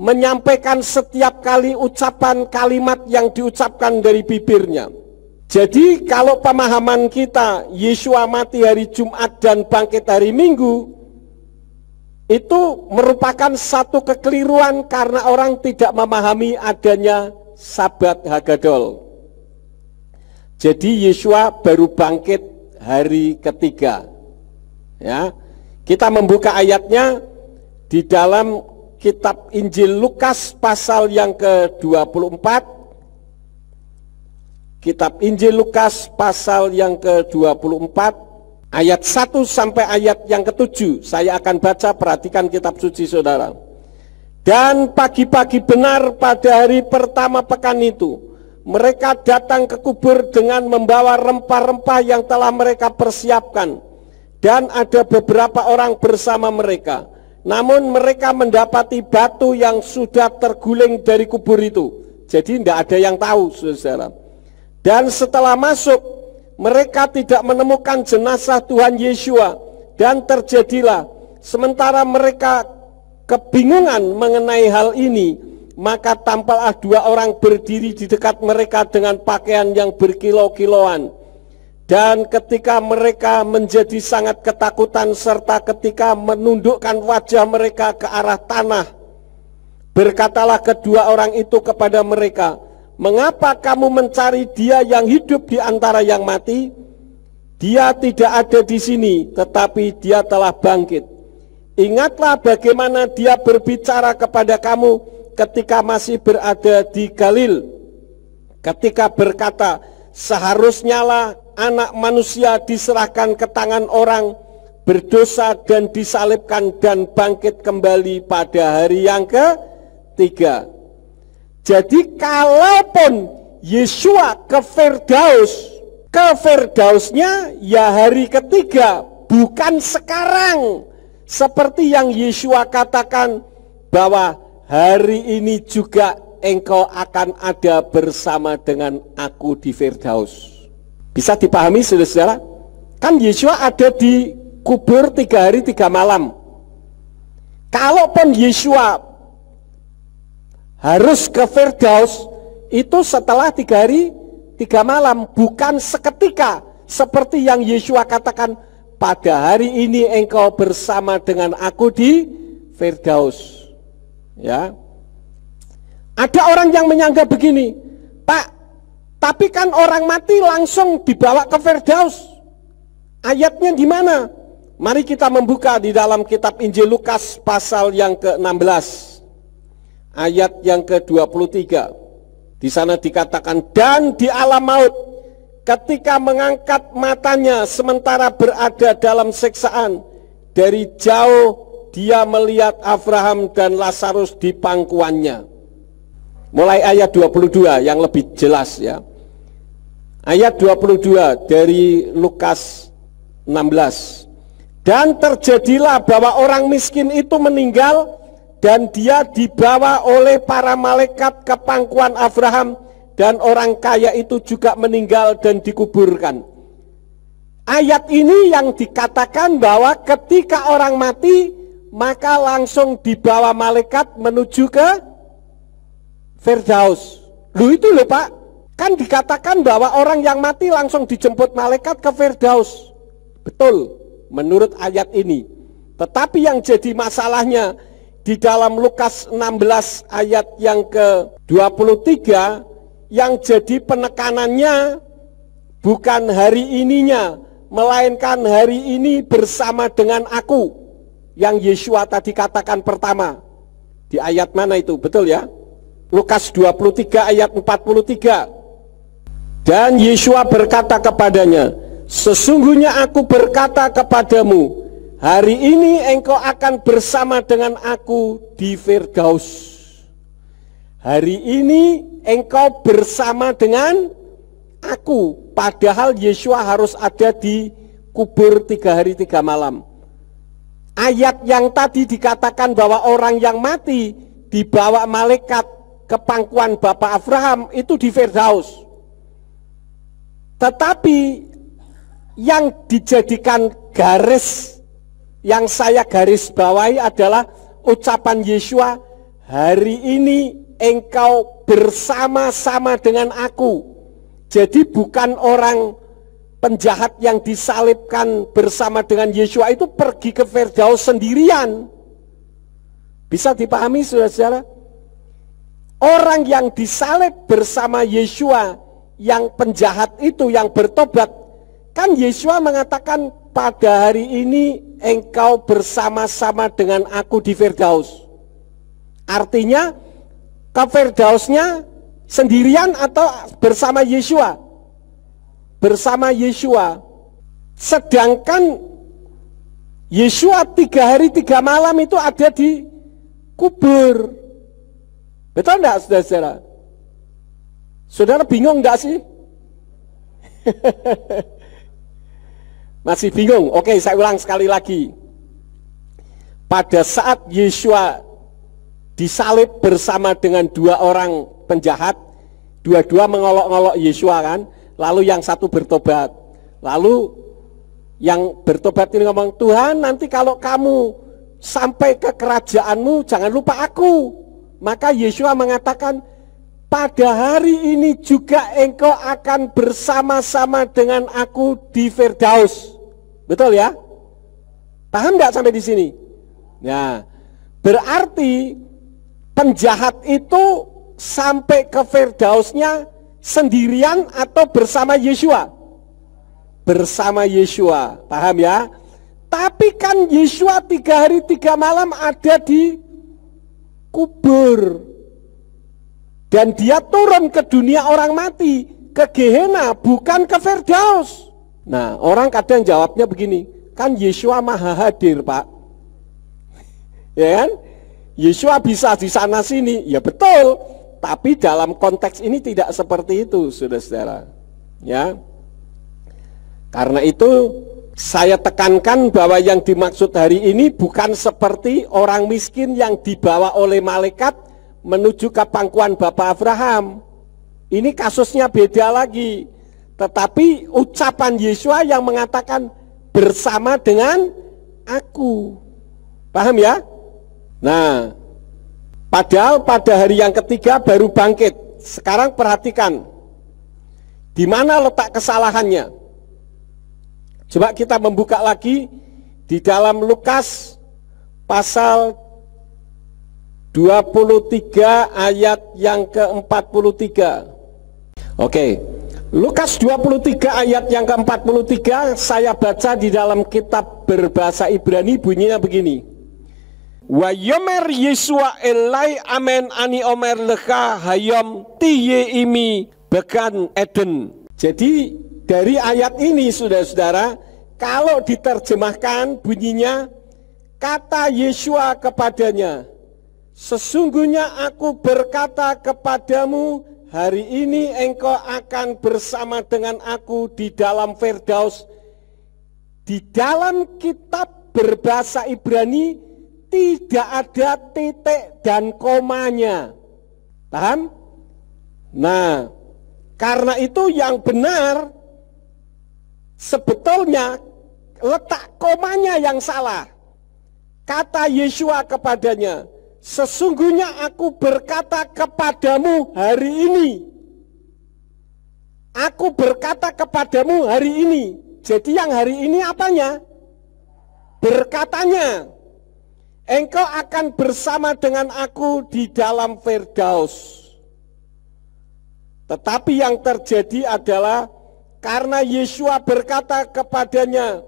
menyampaikan setiap kali ucapan kalimat yang diucapkan dari bibirnya. Jadi kalau pemahaman kita Yesua mati hari Jumat dan bangkit hari Minggu, itu merupakan satu kekeliruan karena orang tidak memahami adanya Sabat Hagadol. Jadi Yesua baru bangkit hari ketiga. Ya, kita membuka ayatnya di dalam kitab Injil Lukas pasal yang ke-24. Kitab Injil Lukas pasal yang ke-24. Ayat 1 sampai ayat yang ke-7, saya akan baca, perhatikan kitab suci saudara. Dan pagi-pagi benar pada hari pertama pekan itu, mereka datang ke kubur dengan membawa rempah-rempah yang telah mereka persiapkan. Dan ada beberapa orang bersama mereka. Namun mereka mendapati batu yang sudah terguling dari kubur itu. Jadi tidak ada yang tahu, saudara. Dan setelah masuk, mereka tidak menemukan jenazah Tuhan Yesua, dan terjadilah sementara mereka kebingungan mengenai hal ini, maka tampaklah 2 orang berdiri di dekat mereka dengan pakaian yang berkilau-kilauan. Dan ketika mereka menjadi sangat ketakutan serta ketika menundukkan wajah mereka ke arah tanah, berkatalah kedua orang itu kepada mereka, "Mengapa kamu mencari dia yang hidup di antara yang mati? Dia tidak ada di sini, tetapi dia telah bangkit. Ingatlah bagaimana dia berbicara kepada kamu ketika masih berada di Galil, ketika berkata, seharusnya lah anak manusia diserahkan ke tangan orang berdosa dan disalibkan dan bangkit kembali pada hari yang ketiga." Jadi kalaupun Yesua ke Firdausnya ya hari ketiga, bukan sekarang. Seperti yang Yesua katakan bahwa hari ini juga engkau akan ada bersama dengan aku di Firdaus. Bisa dipahami saudara-saudara? Kan Yesua ada di kubur 3 hari 3 malam. Kalaupun Yesua harus ke Firdaus, itu setelah 3 hari 3 malam, bukan seketika. Seperti yang Yesua katakan, pada hari ini engkau bersama dengan aku di Firdaus. Ya. Ada orang yang menyanggah begini, Pak, tapi kan orang mati langsung dibawa ke Firdaus. Ayatnya di mana? Mari kita membuka di dalam kitab Injil Lukas pasal yang ke-16. Ayat yang ke-23. Di sana dikatakan, dan di alam maut ketika mengangkat matanya sementara berada dalam siksaan, dari jauh dia melihat Abraham dan Lazarus di pangkuannya. Mulai ayat 22 yang lebih jelas ya. Ayat 22 dari Lukas 16. Dan terjadilah bahwa orang miskin itu meninggal dan dia dibawa oleh para malaikat ke pangkuan Abraham, dan orang kaya itu juga meninggal dan dikuburkan. Ayat ini yang dikatakan bahwa ketika orang mati maka langsung dibawa malaikat menuju ke Firdaus. Itu loh Pak, kan dikatakan bahwa orang yang mati langsung dijemput malaikat ke Firdaus. Betul, menurut ayat ini. Tetapi yang jadi masalahnya di dalam Lukas 16 ayat yang ke-23, yang jadi penekanannya bukan hari ininya, melainkan hari ini bersama dengan aku, yang Yesua tadi katakan pertama. Di ayat mana itu? Betul ya? Lukas 23 ayat 43. Dan Yesua berkata kepadanya, sesungguhnya aku berkata kepadamu, hari ini engkau akan bersama dengan aku di Firdaus. Hari ini engkau bersama dengan aku. Padahal Yesua harus ada di kubur 3 hari 3 malam. Ayat yang tadi dikatakan bahwa orang yang mati dibawa malaikat ke pangkuan Bapak Abraham itu di Firdaus. Tetapi yang dijadikan garis, yang saya garis bawahi adalah ucapan Yesua, hari ini engkau bersama-sama dengan aku. Jadi bukan orang penjahat yang disalibkan bersama dengan Yesua itu pergi ke Firdaus sendirian. Bisa dipahami saudara-saudara? Orang yang disalib bersama Yesua, yang penjahat itu, yang bertobat, kan Yesua mengatakan pada hari ini engkau bersama-sama dengan aku di Firdaus. Artinya ke Firdausnya sendirian atau bersama Yesua? Bersama Yesua. Sedangkan Yesua 3 hari 3 malam itu ada di kubur. Betul enggak saudara-saudara? Saudara bingung enggak sih? Masih bingung? Oke, saya ulang sekali lagi. Pada saat Yesua disalib bersama dengan 2 orang penjahat, dua-dua mengolok-olok Yesua kan, lalu yang satu bertobat. Lalu yang bertobat ini ngomong, Tuhan nanti kalau kamu sampai ke kerajaanmu jangan lupa aku. Maka Yesua mengatakan, pada hari ini juga engkau akan bersama-sama dengan aku di Firdaus. Betul ya? Paham nggak sampai di sini? Nah, berarti penjahat itu sampai ke Firdausnya sendirian atau bersama Yesua? Bersama Yesua, paham ya? Tapi kan Yesua 3 hari 3 malam ada di kubur. Dan dia turun ke dunia orang mati, ke Gehenna, bukan ke Firdaus. Nah, orang kadang jawabnya begini, kan Yesua maha hadir Pak. Ya kan? Yesua bisa di sana sini, ya betul. Tapi dalam konteks ini tidak seperti itu, saudara-saudara. Ya. Karena itu saya tekankan bahwa yang dimaksud hari ini bukan seperti orang miskin yang dibawa oleh malaikat menuju ke pangkuan Bapak Abraham. Ini kasusnya beda lagi. Tetapi ucapan Yesua yang mengatakan bersama dengan aku. Paham ya? Nah, padahal pada hari yang ketiga baru bangkit. Sekarang perhatikan, di mana letak kesalahannya? Coba kita membuka lagi di dalam Lukas pasal 23 ayat yang ke-43. Oke, Lukas 23 ayat yang ke-43 saya baca di dalam kitab berbahasa Ibrani, bunyinya begini. Wa yomer Yesua elai amen ani omer leka hayom tiye imi bekan eden. Jadi dari ayat ini saudara-saudara, kalau diterjemahkan bunyinya, kata Yesua kepadanya, sesungguhnya aku berkata kepadamu, hari ini engkau akan bersama dengan aku di dalam Firdaus. Di dalam kitab berbahasa Ibrani tidak ada titik dan komanya. Paham? Nah, karena itu yang benar sebetulnya letak komanya yang salah. Kata Yesua kepadanya, sesungguhnya aku berkata kepadamu hari ini. Aku berkata kepadamu hari ini. Jadi yang hari ini apanya? Berkatanya. Engkau akan bersama dengan aku di dalam Firdaus. Tetapi yang terjadi adalah karena Yesua berkata kepadanya,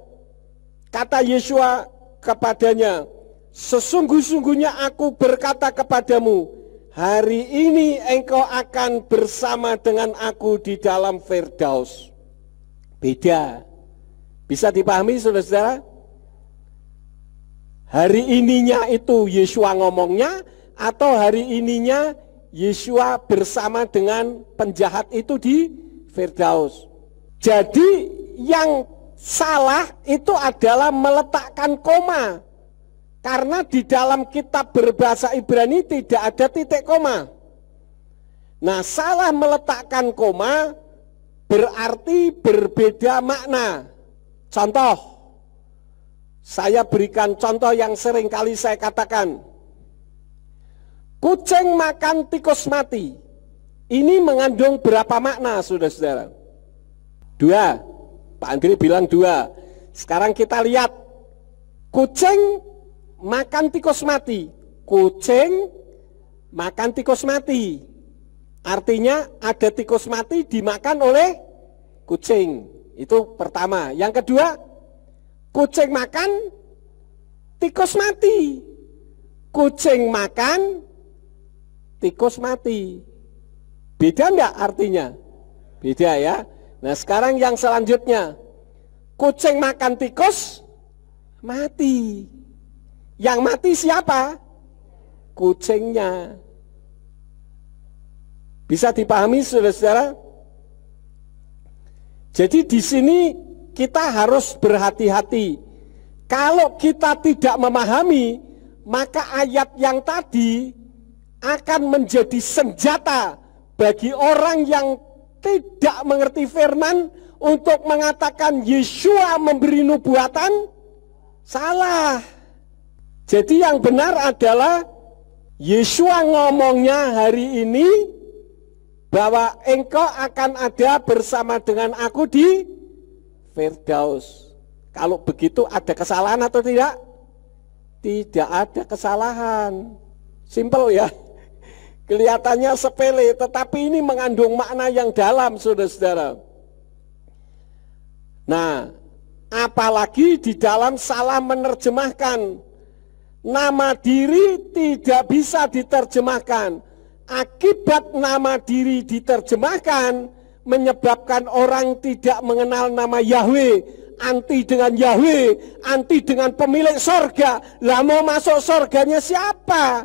kata Yesua kepadanya, sesungguh-sungguhnya aku berkata kepadamu, hari ini engkau akan bersama dengan aku di dalam Firdaus. Beda. Bisa dipahami saudara-saudara? Hari ininya itu Yesua ngomongnya, atau hari ininya Yesua bersama dengan penjahat itu di Firdaus. Jadi yang salah itu adalah meletakkan koma. Karena di dalam kitab berbahasa Ibrani tidak ada titik koma. Nah, salah meletakkan koma berarti berbeda makna. Contoh, saya berikan contoh yang sering kali saya katakan. Kucing makan tikus mati. Ini mengandung berapa makna, saudara-saudara? 2. Pak Andri bilang 2. Sekarang kita lihat. Kucing makan tikus mati. Kucing makan tikus mati. Artinya ada tikus mati dimakan oleh kucing. Itu pertama. Yang kedua, kucing makan tikus mati. Kucing makan tikus mati. Beda enggak artinya? Beda ya. Nah, sekarang yang selanjutnya. Kucing makan tikus mati. Yang mati siapa? Kucingnya. Bisa dipahami saudara-saudara? Jadi di sini kita harus berhati-hati. Kalau kita tidak memahami, maka ayat yang tadi akan menjadi senjata bagi orang yang tidak mengerti firman untuk mengatakan Yesua memberi nubuatan salah. Jadi yang benar adalah Yesua ngomongnya hari ini bahwa engkau akan ada bersama dengan aku di Firdaus. Kalau begitu ada kesalahan atau tidak? Tidak ada kesalahan. Simpel ya. Kelihatannya sepele, tetapi ini mengandung makna yang dalam, saudara-saudara. Nah, apalagi di dalam salah menerjemahkan. Nama diri tidak bisa diterjemahkan. Akibat nama diri diterjemahkan menyebabkan orang tidak mengenal nama Yahweh, anti dengan Yahweh, anti dengan pemilik sorga. Lah mau masuk sorganya siapa?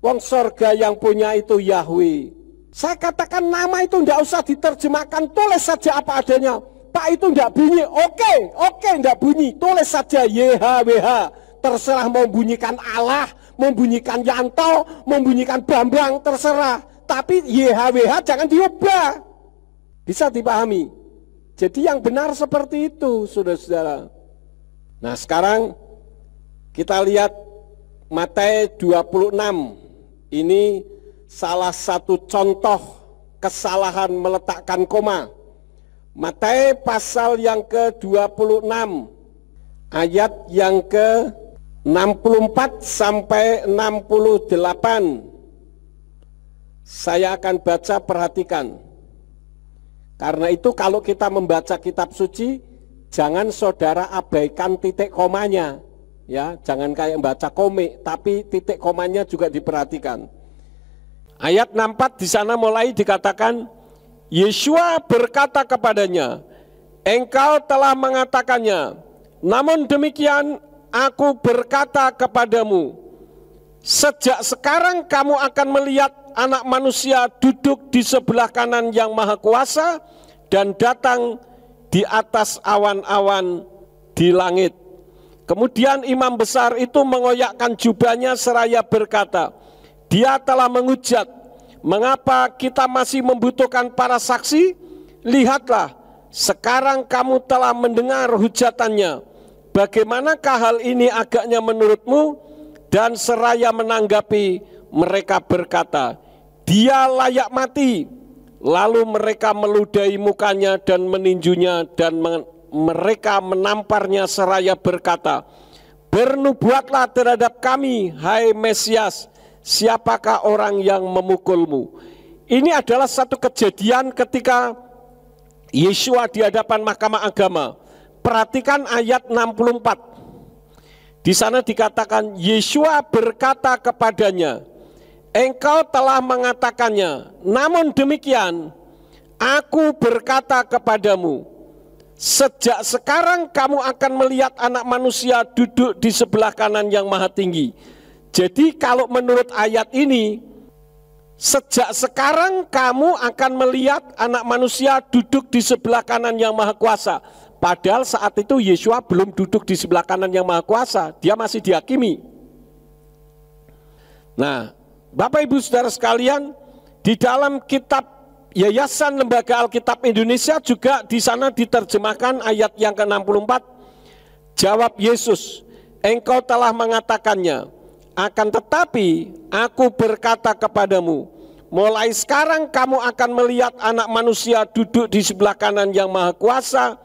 Wong sorga yang punya itu Yahweh. Saya katakan nama itu tidak usah diterjemahkan, tulis saja apa adanya. Pak itu tidak bunyi, oke tidak bunyi, tulis saja YHWH. Terserah mau bunyikan Allah, membunyikan Yanto, membunyikan Bambang, terserah. Tapi YHWH jangan diubah. Bisa dipahami? Jadi yang benar seperti itu, saudara-saudara. Nah sekarang kita lihat Matius 26. Ini salah satu contoh kesalahan meletakkan koma. Matius pasal yang ke-26, ayat yang ke-64 sampai 68. Saya akan baca, perhatikan. Karena itu kalau kita membaca kitab suci, jangan saudara abaikan titik komanya. Ya, jangan kayak membaca komik, tapi titik komanya juga diperhatikan. Ayat 64 di sana mulai dikatakan, Yesua berkata kepadanya, engkau telah mengatakannya, namun demikian aku berkata kepadamu, sejak sekarang kamu akan melihat Anak Manusia duduk di sebelah kanan yang Maha Kuasa dan datang di atas awan-awan di langit. Kemudian imam besar itu mengoyakkan jubahnya seraya berkata, "Dia telah menghujat, mengapa kita masih membutuhkan para saksi? Lihatlah, sekarang kamu telah mendengar hujatannya. Bagaimanakah hal ini agaknya menurutmu?" Dan seraya menanggapi, mereka berkata, "Dia layak mati." Lalu mereka meludahi mukanya dan meninjunya, dan mereka menamparnya seraya berkata, "Bernubuatlah terhadap kami, hai Mesias, siapakah orang yang memukulmu?" Ini adalah satu kejadian ketika Yeshua di hadapan mahkamah agama. Perhatikan ayat 64. Di sana dikatakan, Yeshua berkata kepadanya, "Engkau telah mengatakannya, namun demikian aku berkata kepadamu, sejak sekarang kamu akan melihat Anak Manusia duduk di sebelah kanan yang Maha Tinggi." Jadi kalau menurut ayat ini, sejak sekarang kamu akan melihat Anak Manusia duduk di sebelah kanan yang Maha Kuasa. Padahal saat itu Yeshua belum duduk di sebelah kanan yang Maha Kuasa, dia masih dihakimi. Nah, Bapak Ibu Saudara sekalian, di dalam kitab Yayasan Lembaga Alkitab Indonesia juga di sana diterjemahkan ayat yang ke-64. Jawab Yesus, "Engkau telah mengatakannya, akan tetapi aku berkata kepadamu, mulai sekarang kamu akan melihat Anak Manusia duduk di sebelah kanan yang Maha Kuasa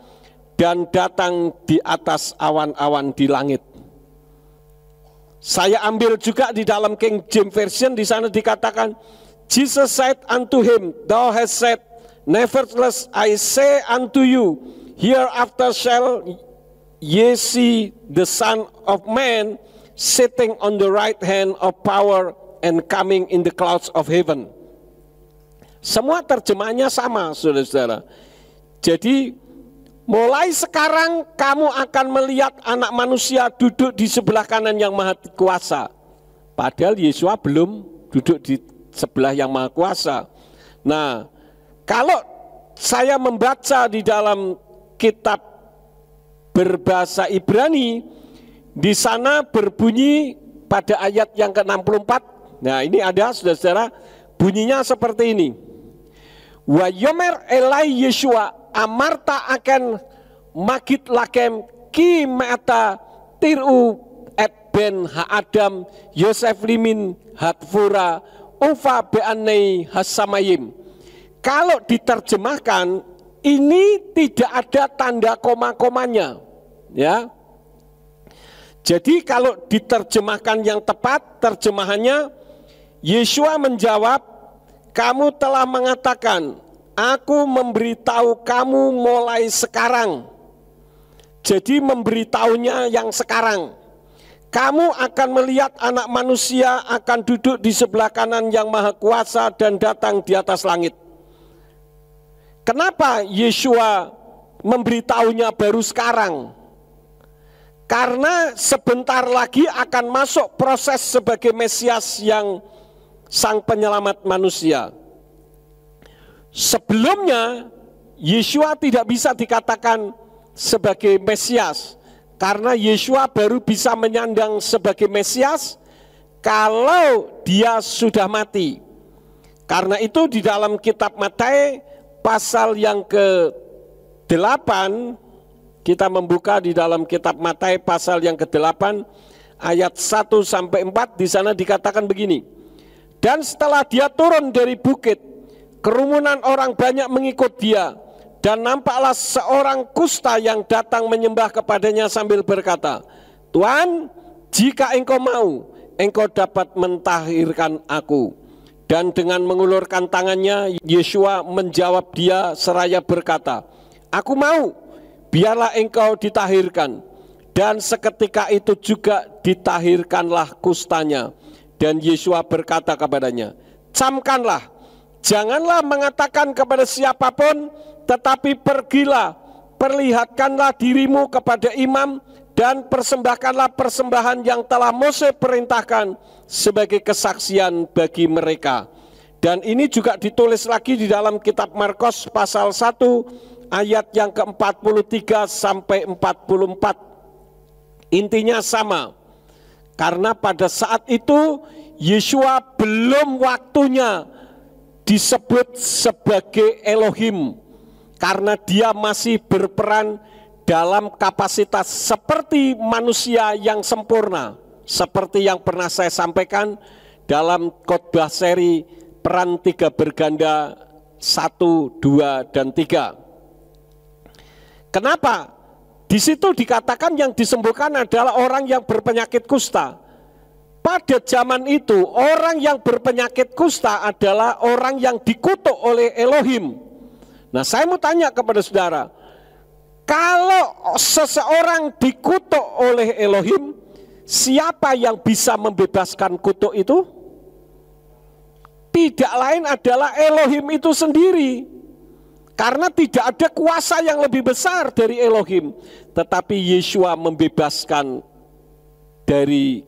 dan datang di atas awan-awan di langit." Saya ambil juga di dalam King James Version, di sana dikatakan, Jesus said unto him, "Thou hast said, nevertheless I say unto you, hereafter shall ye see the Son of Man sitting on the right hand of power and coming in the clouds of heaven." Semua terjemahannya sama, saudara-saudara. Jadi mulai sekarang kamu akan melihat Anak Manusia duduk di sebelah kanan yang Maha Kuasa. Padahal Yeshua belum duduk di sebelah yang Maha Kuasa. Nah, kalau saya membaca di dalam kitab berbahasa Ibrani, di sana berbunyi pada ayat yang ke-64. Nah, ini ada, saudara-saudara, bunyinya seperti ini. Wa yomer elai Yeshua amarta akan magit lakem ki mata tiru et ben ha Adam Yosef limin hatfura ufa be'anei hasamayim. Kalau diterjemahkan, ini tidak ada tanda koma-komanya, ya. Jadi kalau diterjemahkan yang tepat, terjemahannya, Yeshua menjawab, "Kamu telah mengatakan, aku memberitahu kamu mulai sekarang." Jadi memberitahunya yang sekarang. Kamu akan melihat Anak Manusia akan duduk di sebelah kanan yang Maha Kuasa dan datang di atas langit. Kenapa Yeshua memberitahunya baru sekarang? Karena sebentar lagi akan masuk proses sebagai Mesias yang Sang Penyelamat manusia. Sebelumnya Yeshua tidak bisa dikatakan sebagai Mesias, karena Yeshua baru bisa menyandang sebagai Mesias kalau dia sudah mati. Karena itu di dalam kitab Matius pasal yang ke-8, kita membuka di dalam kitab Matius pasal yang ke-8 ayat 1 sampai 4, di sana dikatakan begini. Dan setelah dia turun dari bukit, kerumunan orang banyak mengikut dia. Dan nampaklah seorang kusta yang datang menyembah kepadanya sambil berkata, "Tuhan, jika engkau mau, engkau dapat mentahirkan aku." Dan dengan mengulurkan tangannya, Yeshua menjawab dia seraya berkata, "Aku mau, biarlah engkau ditahirkan." Dan seketika itu juga ditahirkanlah kustanya. Dan Yeshua berkata kepadanya, "Camkanlah, janganlah mengatakan kepada siapapun, tetapi pergilah, perlihatkanlah dirimu kepada imam dan persembahkanlah persembahan yang telah Mose perintahkan sebagai kesaksian bagi mereka." Dan ini juga ditulis lagi di dalam kitab Markus pasal 1 ayat yang ke-43 sampai 44. Intinya sama. Karena pada saat itu Yeshua belum waktunya disebut sebagai Elohim, karena dia masih berperan dalam kapasitas seperti manusia yang sempurna, seperti yang pernah saya sampaikan dalam khotbah seri peran tiga berganda 1, 2, dan 3. Kenapa? Di situ dikatakan yang disembuhkan adalah orang yang berpenyakit kusta. Pada zaman itu orang yang berpenyakit kusta adalah orang yang dikutuk oleh Elohim. Nah, saya mau tanya kepada saudara, kalau seseorang dikutuk oleh Elohim, siapa yang bisa membebaskan kutuk itu? Tidak lain adalah Elohim itu sendiri. Karena tidak ada kuasa yang lebih besar dari Elohim. Tetapi Yeshua membebaskan dari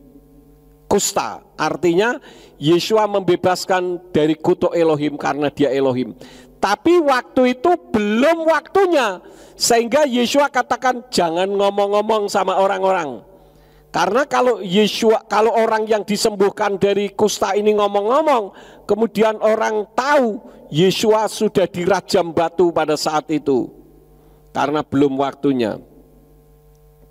kusta. Artinya Yeshua membebaskan dari kutuk Elohim karena dia Elohim. Tapi waktu itu belum waktunya. Sehingga Yeshua katakan jangan ngomong-ngomong sama orang-orang. Karena kalau orang yang disembuhkan dari kusta ini ngomong-ngomong, kemudian orang tahu Yeshua sudah dirajam batu pada saat itu, karena belum waktunya.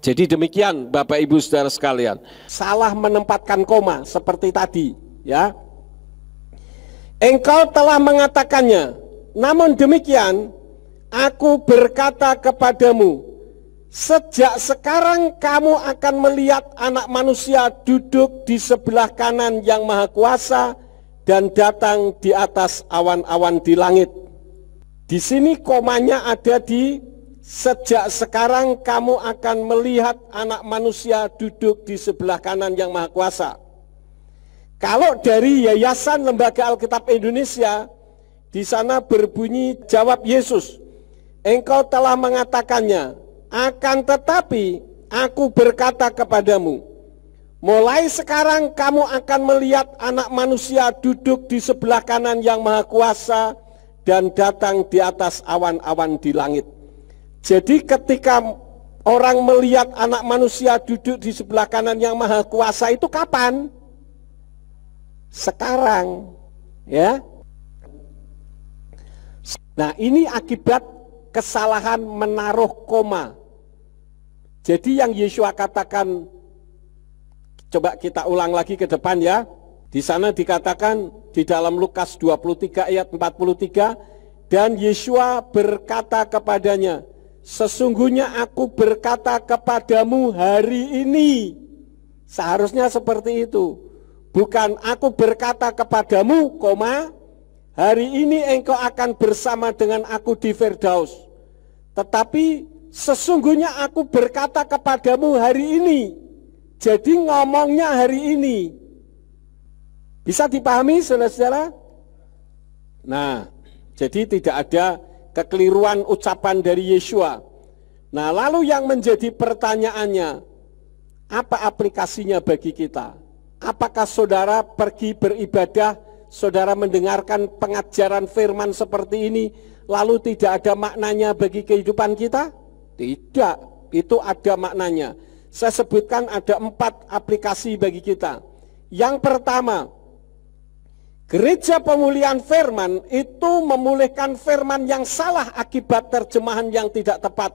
Jadi demikian Bapak Ibu Saudara sekalian. Salah menempatkan koma seperti tadi, ya. Engkau telah mengatakannya, namun demikian aku berkata kepadamu, sejak sekarang kamu akan melihat Anak Manusia duduk di sebelah kanan Yang Maha Kuasa dan datang di atas awan-awan di langit. Di sini komanya ada di sejak sekarang kamu akan melihat Anak Manusia duduk di sebelah kanan Yang Maha Kuasa. Kalau dari Yayasan Lembaga Alkitab Indonesia, di sana berbunyi jawab Yesus, engkau telah mengatakannya. Akan tetapi aku berkata kepadamu, mulai sekarang kamu akan melihat Anak Manusia duduk di sebelah kanan Yang Maha Kuasa dan datang di atas awan-awan di langit. Jadi ketika orang melihat Anak Manusia duduk di sebelah kanan Yang Maha Kuasa itu kapan? Sekarang, ya. Nah, ini akibat kesalahan menaruh koma. Jadi yang Yeshua katakan, coba kita ulang lagi ke depan ya. Di sana dikatakan di dalam Lukas 23 ayat 43, dan Yeshua berkata kepadanya, sesungguhnya aku berkata kepadamu hari ini. Seharusnya seperti itu. Bukan aku berkata kepadamu, hari ini engkau akan bersama dengan aku di Firdaus. Tetapi sesungguhnya aku berkata kepadamu hari ini. Jadi ngomongnya hari ini. Bisa dipahami saudara-saudara? Nah, jadi tidak ada kekeliruan ucapan dari Yeshua. Nah, lalu yang menjadi pertanyaannya, apa aplikasinya bagi kita? Apakah saudara pergi beribadah, saudara mendengarkan pengajaran firman seperti ini, lalu tidak ada maknanya bagi kehidupan kita? Tidak, itu ada maknanya. Saya sebutkan ada 4 aplikasi bagi kita. Yang pertama, gereja pemulihan firman itu memulihkan firman yang salah akibat terjemahan yang tidak tepat.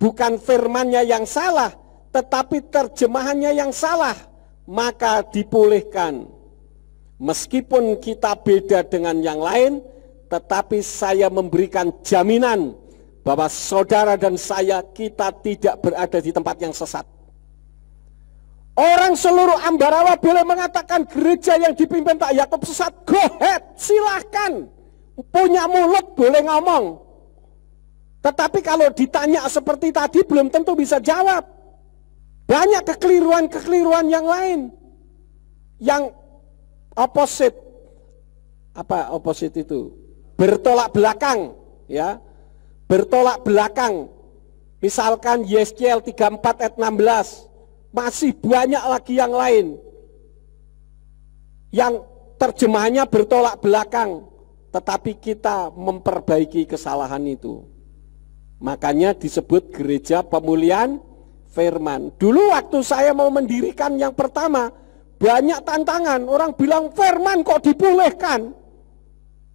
Bukan firmannya yang salah, tetapi terjemahannya yang salah, maka dipulihkan. Meskipun kita beda dengan yang lain, tetapi saya memberikan jaminan bahwa saudara dan saya, kita tidak berada di tempat yang sesat. Orang seluruh Ambarawa boleh mengatakan gereja yang dipimpin Pak Yakub sesat. Go ahead, silahkan. Punya mulut boleh ngomong. Tetapi kalau ditanya seperti tadi belum tentu bisa jawab. Banyak kekeliruan-kekeliruan yang lain. Yang opposite. Apa opposite itu? Bertolak belakang, ya. Bertolak belakang. Misalkan Yeskiel 34 ayat 16. Masih banyak lagi yang lain. Yang terjemahannya bertolak belakang. Tetapi kita memperbaiki kesalahan itu. Makanya disebut gereja pemulihan firman. Dulu waktu saya mau mendirikan yang pertama, banyak tantangan. Orang bilang firman kok dipulihkan.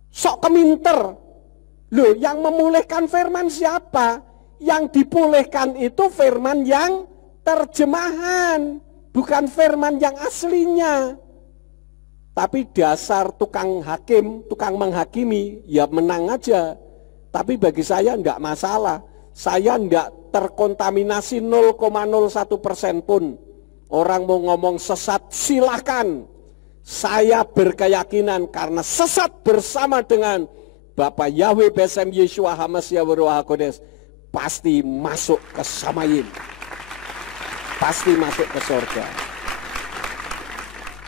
Sok keminter. Loh, yang memulihkan firman siapa? Yang dipulihkan itu firman yang terjemahan, bukan firman yang aslinya. Tapi dasar tukang hakim, tukang menghakimi, ya menang aja. Tapi bagi saya enggak masalah. Saya enggak terkontaminasi 0,01% pun. Orang mau ngomong sesat, silahkan. Saya berkeyakinan karena sesat bersama dengan Bapak Yahweh Besem Yeshua HaMashiach Ruach HaKodes pasti masuk ke Samayim. Pasti masuk ke surga.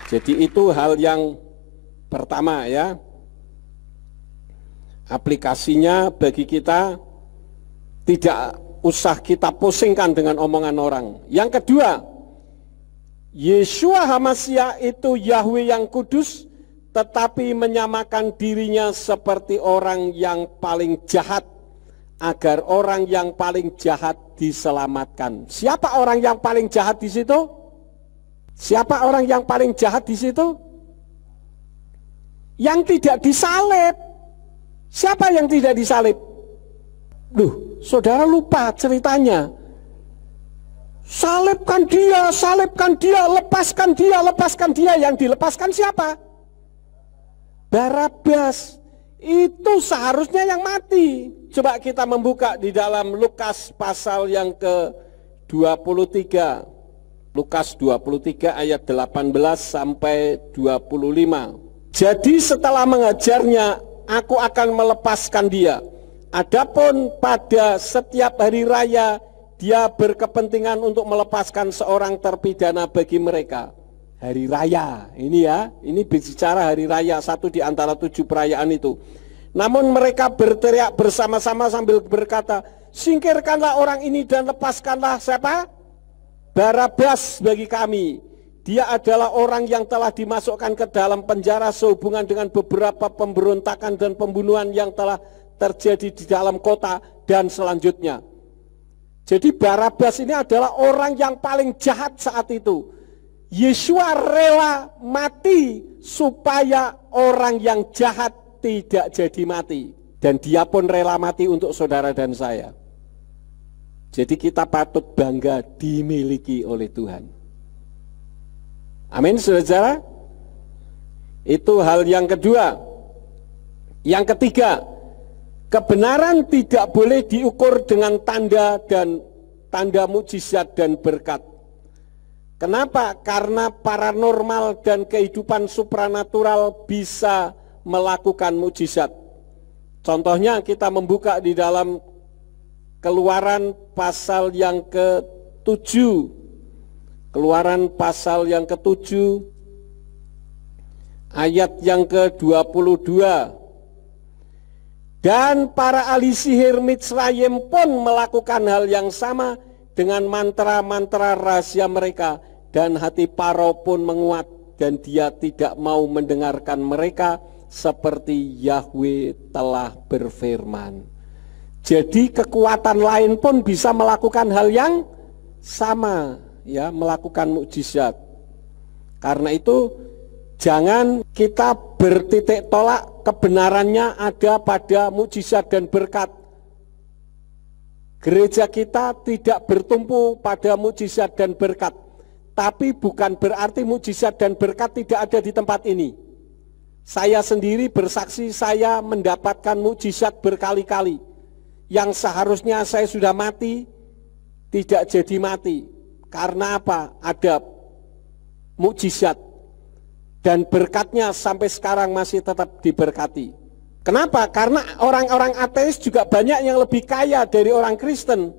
Jadi itu hal yang pertama ya. Aplikasinya bagi kita tidak usah kita pusingkan dengan omongan orang. Yang kedua, Yeshua HaMashiach itu Yahweh yang kudus, tetapi menyamakan dirinya seperti orang yang paling jahat, agar orang yang paling jahat diselamatkan. Siapa orang yang paling jahat di situ? Siapa orang yang paling jahat di situ? Yang tidak disalib. Siapa yang tidak disalib? Duh, saudara lupa ceritanya. Salibkan dia, lepaskan dia. Yang dilepaskan siapa? Barabas. Itu seharusnya yang mati. Coba kita membuka di dalam Lukas pasal yang ke-23. Lukas 23 ayat 18 sampai 25. Jadi setelah mengajarnya, aku akan melepaskan dia. Adapun pada setiap hari raya, dia berkepentingan untuk melepaskan seorang terpidana bagi mereka. Hari raya, ini ya, ini bicara hari raya, satu di antara 7 perayaan itu. Namun mereka berteriak bersama-sama sambil berkata, singkirkanlah orang ini dan lepaskanlah siapa? Barabas bagi kami. Dia adalah orang yang telah dimasukkan ke dalam penjara sehubungan dengan beberapa pemberontakan dan pembunuhan yang telah terjadi di dalam kota dan selanjutnya. Jadi Barabas ini adalah orang yang paling jahat saat itu. Yeshua rela mati supaya orang yang jahat tidak jadi mati. Dan dia pun rela mati untuk saudara dan saya. Jadi kita patut bangga dimiliki oleh Tuhan. Amin, saudara. Itu hal yang kedua. Yang ketiga, kebenaran tidak boleh diukur dengan tanda mukjizat dan berkat. Kenapa? Karena paranormal dan kehidupan supranatural bisa melakukan mukjizat. Contohnya kita membuka di dalam Keluaran pasal yang ke-7. Keluaran pasal yang ke-7 ayat yang ke-22. Dan para ahli sihir Mitsrayim pun melakukan hal yang sama dengan mantra-mantra rahasia mereka, dan hati Faro pun menguat dan dia tidak mau mendengarkan mereka seperti Yahweh telah berfirman. Jadi kekuatan lain pun bisa melakukan hal yang sama, ya, melakukan mukjizat. Karena itu jangan kita bertitik tolak kebenarannya ada pada mukjizat dan berkat. Gereja kita tidak bertumpu pada mukjizat dan berkat, tapi bukan berarti mukjizat dan berkat tidak ada di tempat ini. Saya sendiri bersaksi saya mendapatkan mukjizat berkali-kali. Yang seharusnya saya sudah mati, tidak jadi mati. Karena apa? Ada mukjizat. Dan berkatnya sampai sekarang masih tetap diberkati. Kenapa? Karena orang-orang ateis juga banyak yang lebih kaya dari orang Kristen.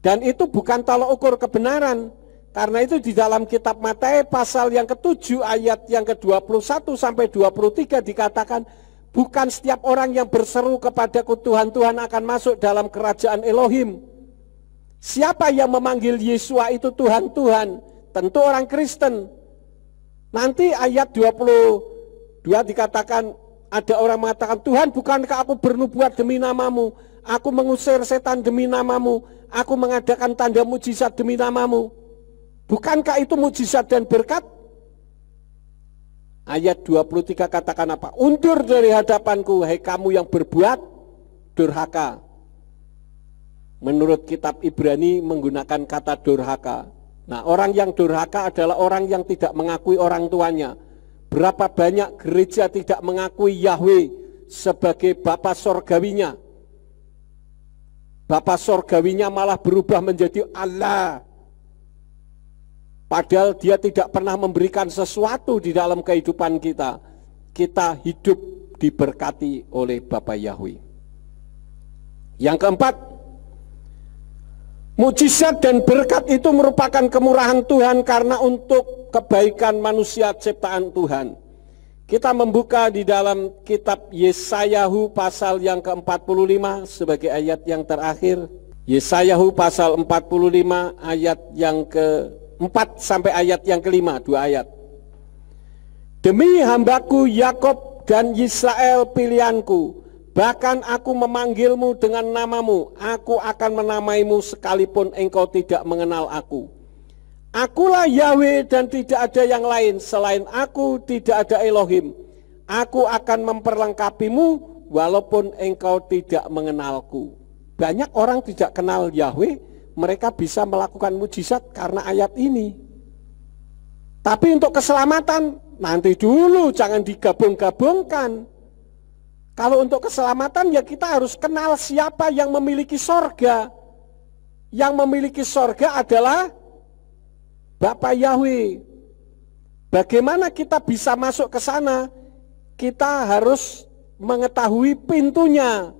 Dan itu bukan tolak ukur kebenaran. Karena itu di dalam kitab Matius pasal yang ke-7 ayat yang ke-21 sampai 23 dikatakan, bukan setiap orang yang berseru kepadaku Tuhan, Tuhan akan masuk dalam kerajaan Elohim. Siapa yang memanggil Yeshua itu Tuhan, Tuhan? Tentu orang Kristen. Nanti ayat 22 dikatakan, ada orang mengatakan, Tuhan bukankah aku bernubuat demi namamu? aku mengusir setan demi namamu, aku mengadakan tanda mujizat demi namamu. Bukankah itu mujizat dan berkat? Ayat 23 katakan apa? Undur dari hadapanku, hai kamu yang berbuat durhaka. Menurut kitab Ibrani menggunakan kata durhaka. Nah, orang yang durhaka adalah orang yang tidak mengakui orang tuanya. Berapa banyak gereja tidak mengakui Yahweh sebagai Bapa sorgawinya. Bapa sorgawinya malah berubah menjadi Allah. Padahal dia tidak pernah memberikan sesuatu di dalam kehidupan kita. Kita hidup diberkati oleh Bapa Yahweh. Yang keempat, mujizat dan berkat itu merupakan kemurahan Tuhan karena untuk kebaikan manusia ciptaan Tuhan. Kita membuka di dalam kitab Yesayahu pasal yang ke-45 sebagai ayat yang terakhir. Yesayahu pasal 45 ayat yang ke-4 sampai ayat yang ke-5, 2 ayat. Demi hambaku Yakob dan Israel pilihanku, bahkan aku memanggilmu dengan namamu, aku akan menamaimu sekalipun engkau tidak mengenal aku. Akulah Yahweh dan tidak ada yang lain, selain aku tidak ada Elohim. Aku akan memperlengkapimu walaupun engkau tidak mengenalku. Banyak orang tidak kenal Yahweh, mereka bisa melakukan mujizat karena ayat ini. Tapi untuk keselamatan, nanti dulu, jangan digabung-gabungkan. Kalau untuk keselamatan ya kita harus kenal siapa yang memiliki sorga. Yang memiliki sorga adalah Bapa Yahweh. Bagaimana kita bisa masuk ke sana? Kita harus mengetahui pintunya.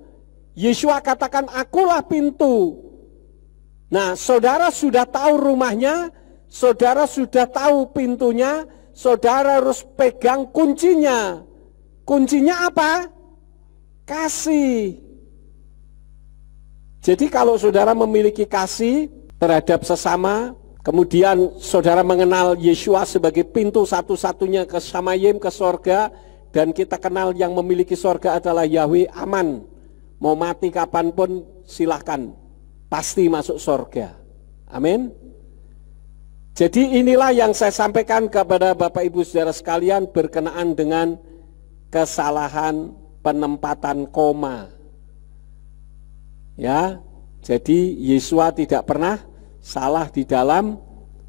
Yesua katakan, akulah pintu. Nah, saudara sudah tahu rumahnya, saudara sudah tahu pintunya, saudara harus pegang kuncinya. Kuncinya apa? Kasih. Jadi kalau saudara memiliki kasih terhadap sesama, kemudian saudara mengenal Yesua sebagai pintu satu-satunya ke Samayim, ke sorga, dan kita kenal yang memiliki sorga adalah Yahweh, aman. Mau mati kapanpun silahkan, pasti masuk sorga. Amin. Jadi inilah yang saya sampaikan kepada Bapak Ibu Saudara sekalian berkenaan dengan kesalahan penempatan koma. Ya, jadi Yesua tidak pernah salah di dalam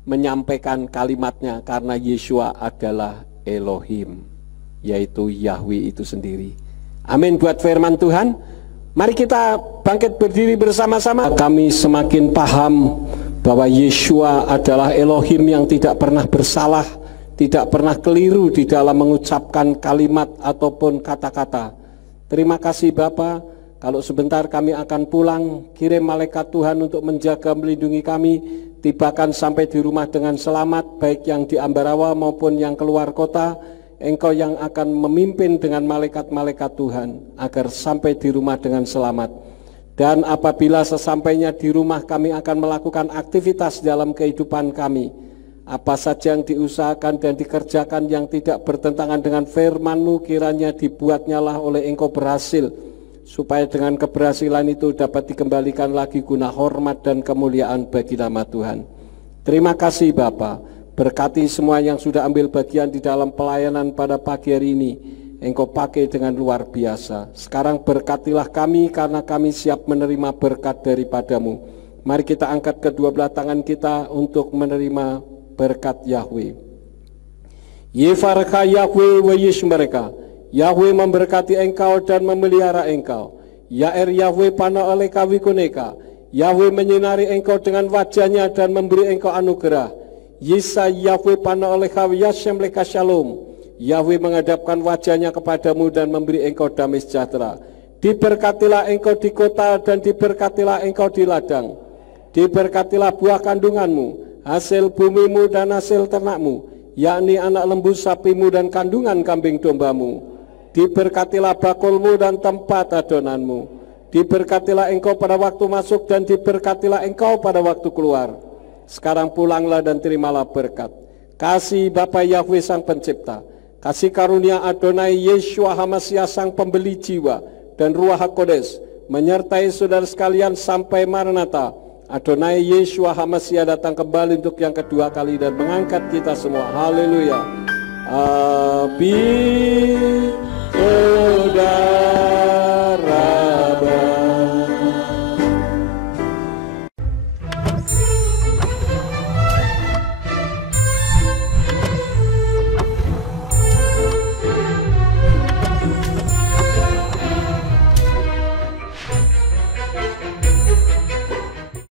menyampaikan kalimatnya karena Yesua adalah Elohim, yaitu Yahweh itu sendiri. Amin buat firman Tuhan. Mari kita bangkit berdiri bersama-sama. Kami semakin paham bahwa Yesua adalah Elohim yang tidak pernah bersalah, tidak pernah keliru di dalam mengucapkan kalimat ataupun kata-kata. Terima kasih Bapa. Kalau sebentar kami akan pulang, kirim malaikat Tuhan untuk menjaga melindungi kami, tibakan sampai di rumah dengan selamat, baik yang di Ambarawa maupun yang keluar kota. Engkau yang akan memimpin dengan malaikat-malaikat Tuhan agar sampai di rumah dengan selamat. Dan apabila sesampainya di rumah kami akan melakukan aktivitas dalam kehidupan kami, apa saja yang diusahakan dan dikerjakan yang tidak bertentangan dengan firman-Mu kiranya dibuatnyalah oleh Engkau berhasil, supaya dengan keberhasilan itu dapat dikembalikan lagi guna hormat dan kemuliaan bagi nama Tuhan. Terima kasih Bapa. Berkati semua yang sudah ambil bagian di dalam pelayanan pada pagi hari ini. Engkau pakai dengan luar biasa. Sekarang berkatilah kami karena kami siap menerima berkat daripadamu. Mari kita angkat kedua belah tangan kita untuk menerima berkat Yahweh. Yefarka Yahweh wa mereka. Yahweh memberkati engkau dan memelihara engkau. Yair Yahweh pana oleh kawikuneka. Yahweh menyinari engkau dengan wajahnya dan memberi engkau anugerah. Yisa Yahweh pana oleh kawiyasem leka shalom. Yahweh menghadapkan wajahnya kepadamu dan memberi engkau damai sejahtera. Diberkatilah engkau di kota dan diberkatilah engkau di ladang. Diberkatilah buah kandunganmu, hasil bumimu dan hasil ternakmu, yakni anak lembu sapimu dan kandungan kambing dombamu. Diberkatilah bakulmu dan tempat adonanmu. Diberkatilah engkau pada waktu masuk dan diberkatilah engkau pada waktu keluar. Sekarang pulanglah dan terimalah berkat. Kasih Bapa Yahweh Sang Pencipta, kasih karunia Adonai Yeshua HaMashiach Sang Pembeli jiwa, dan Ruach HaKodes menyertai saudara sekalian sampai Maranatha. Adonai Yeshua HaMasiah datang kembali untuk yang kedua kali dan mengangkat kita semua. Haleluya. Abi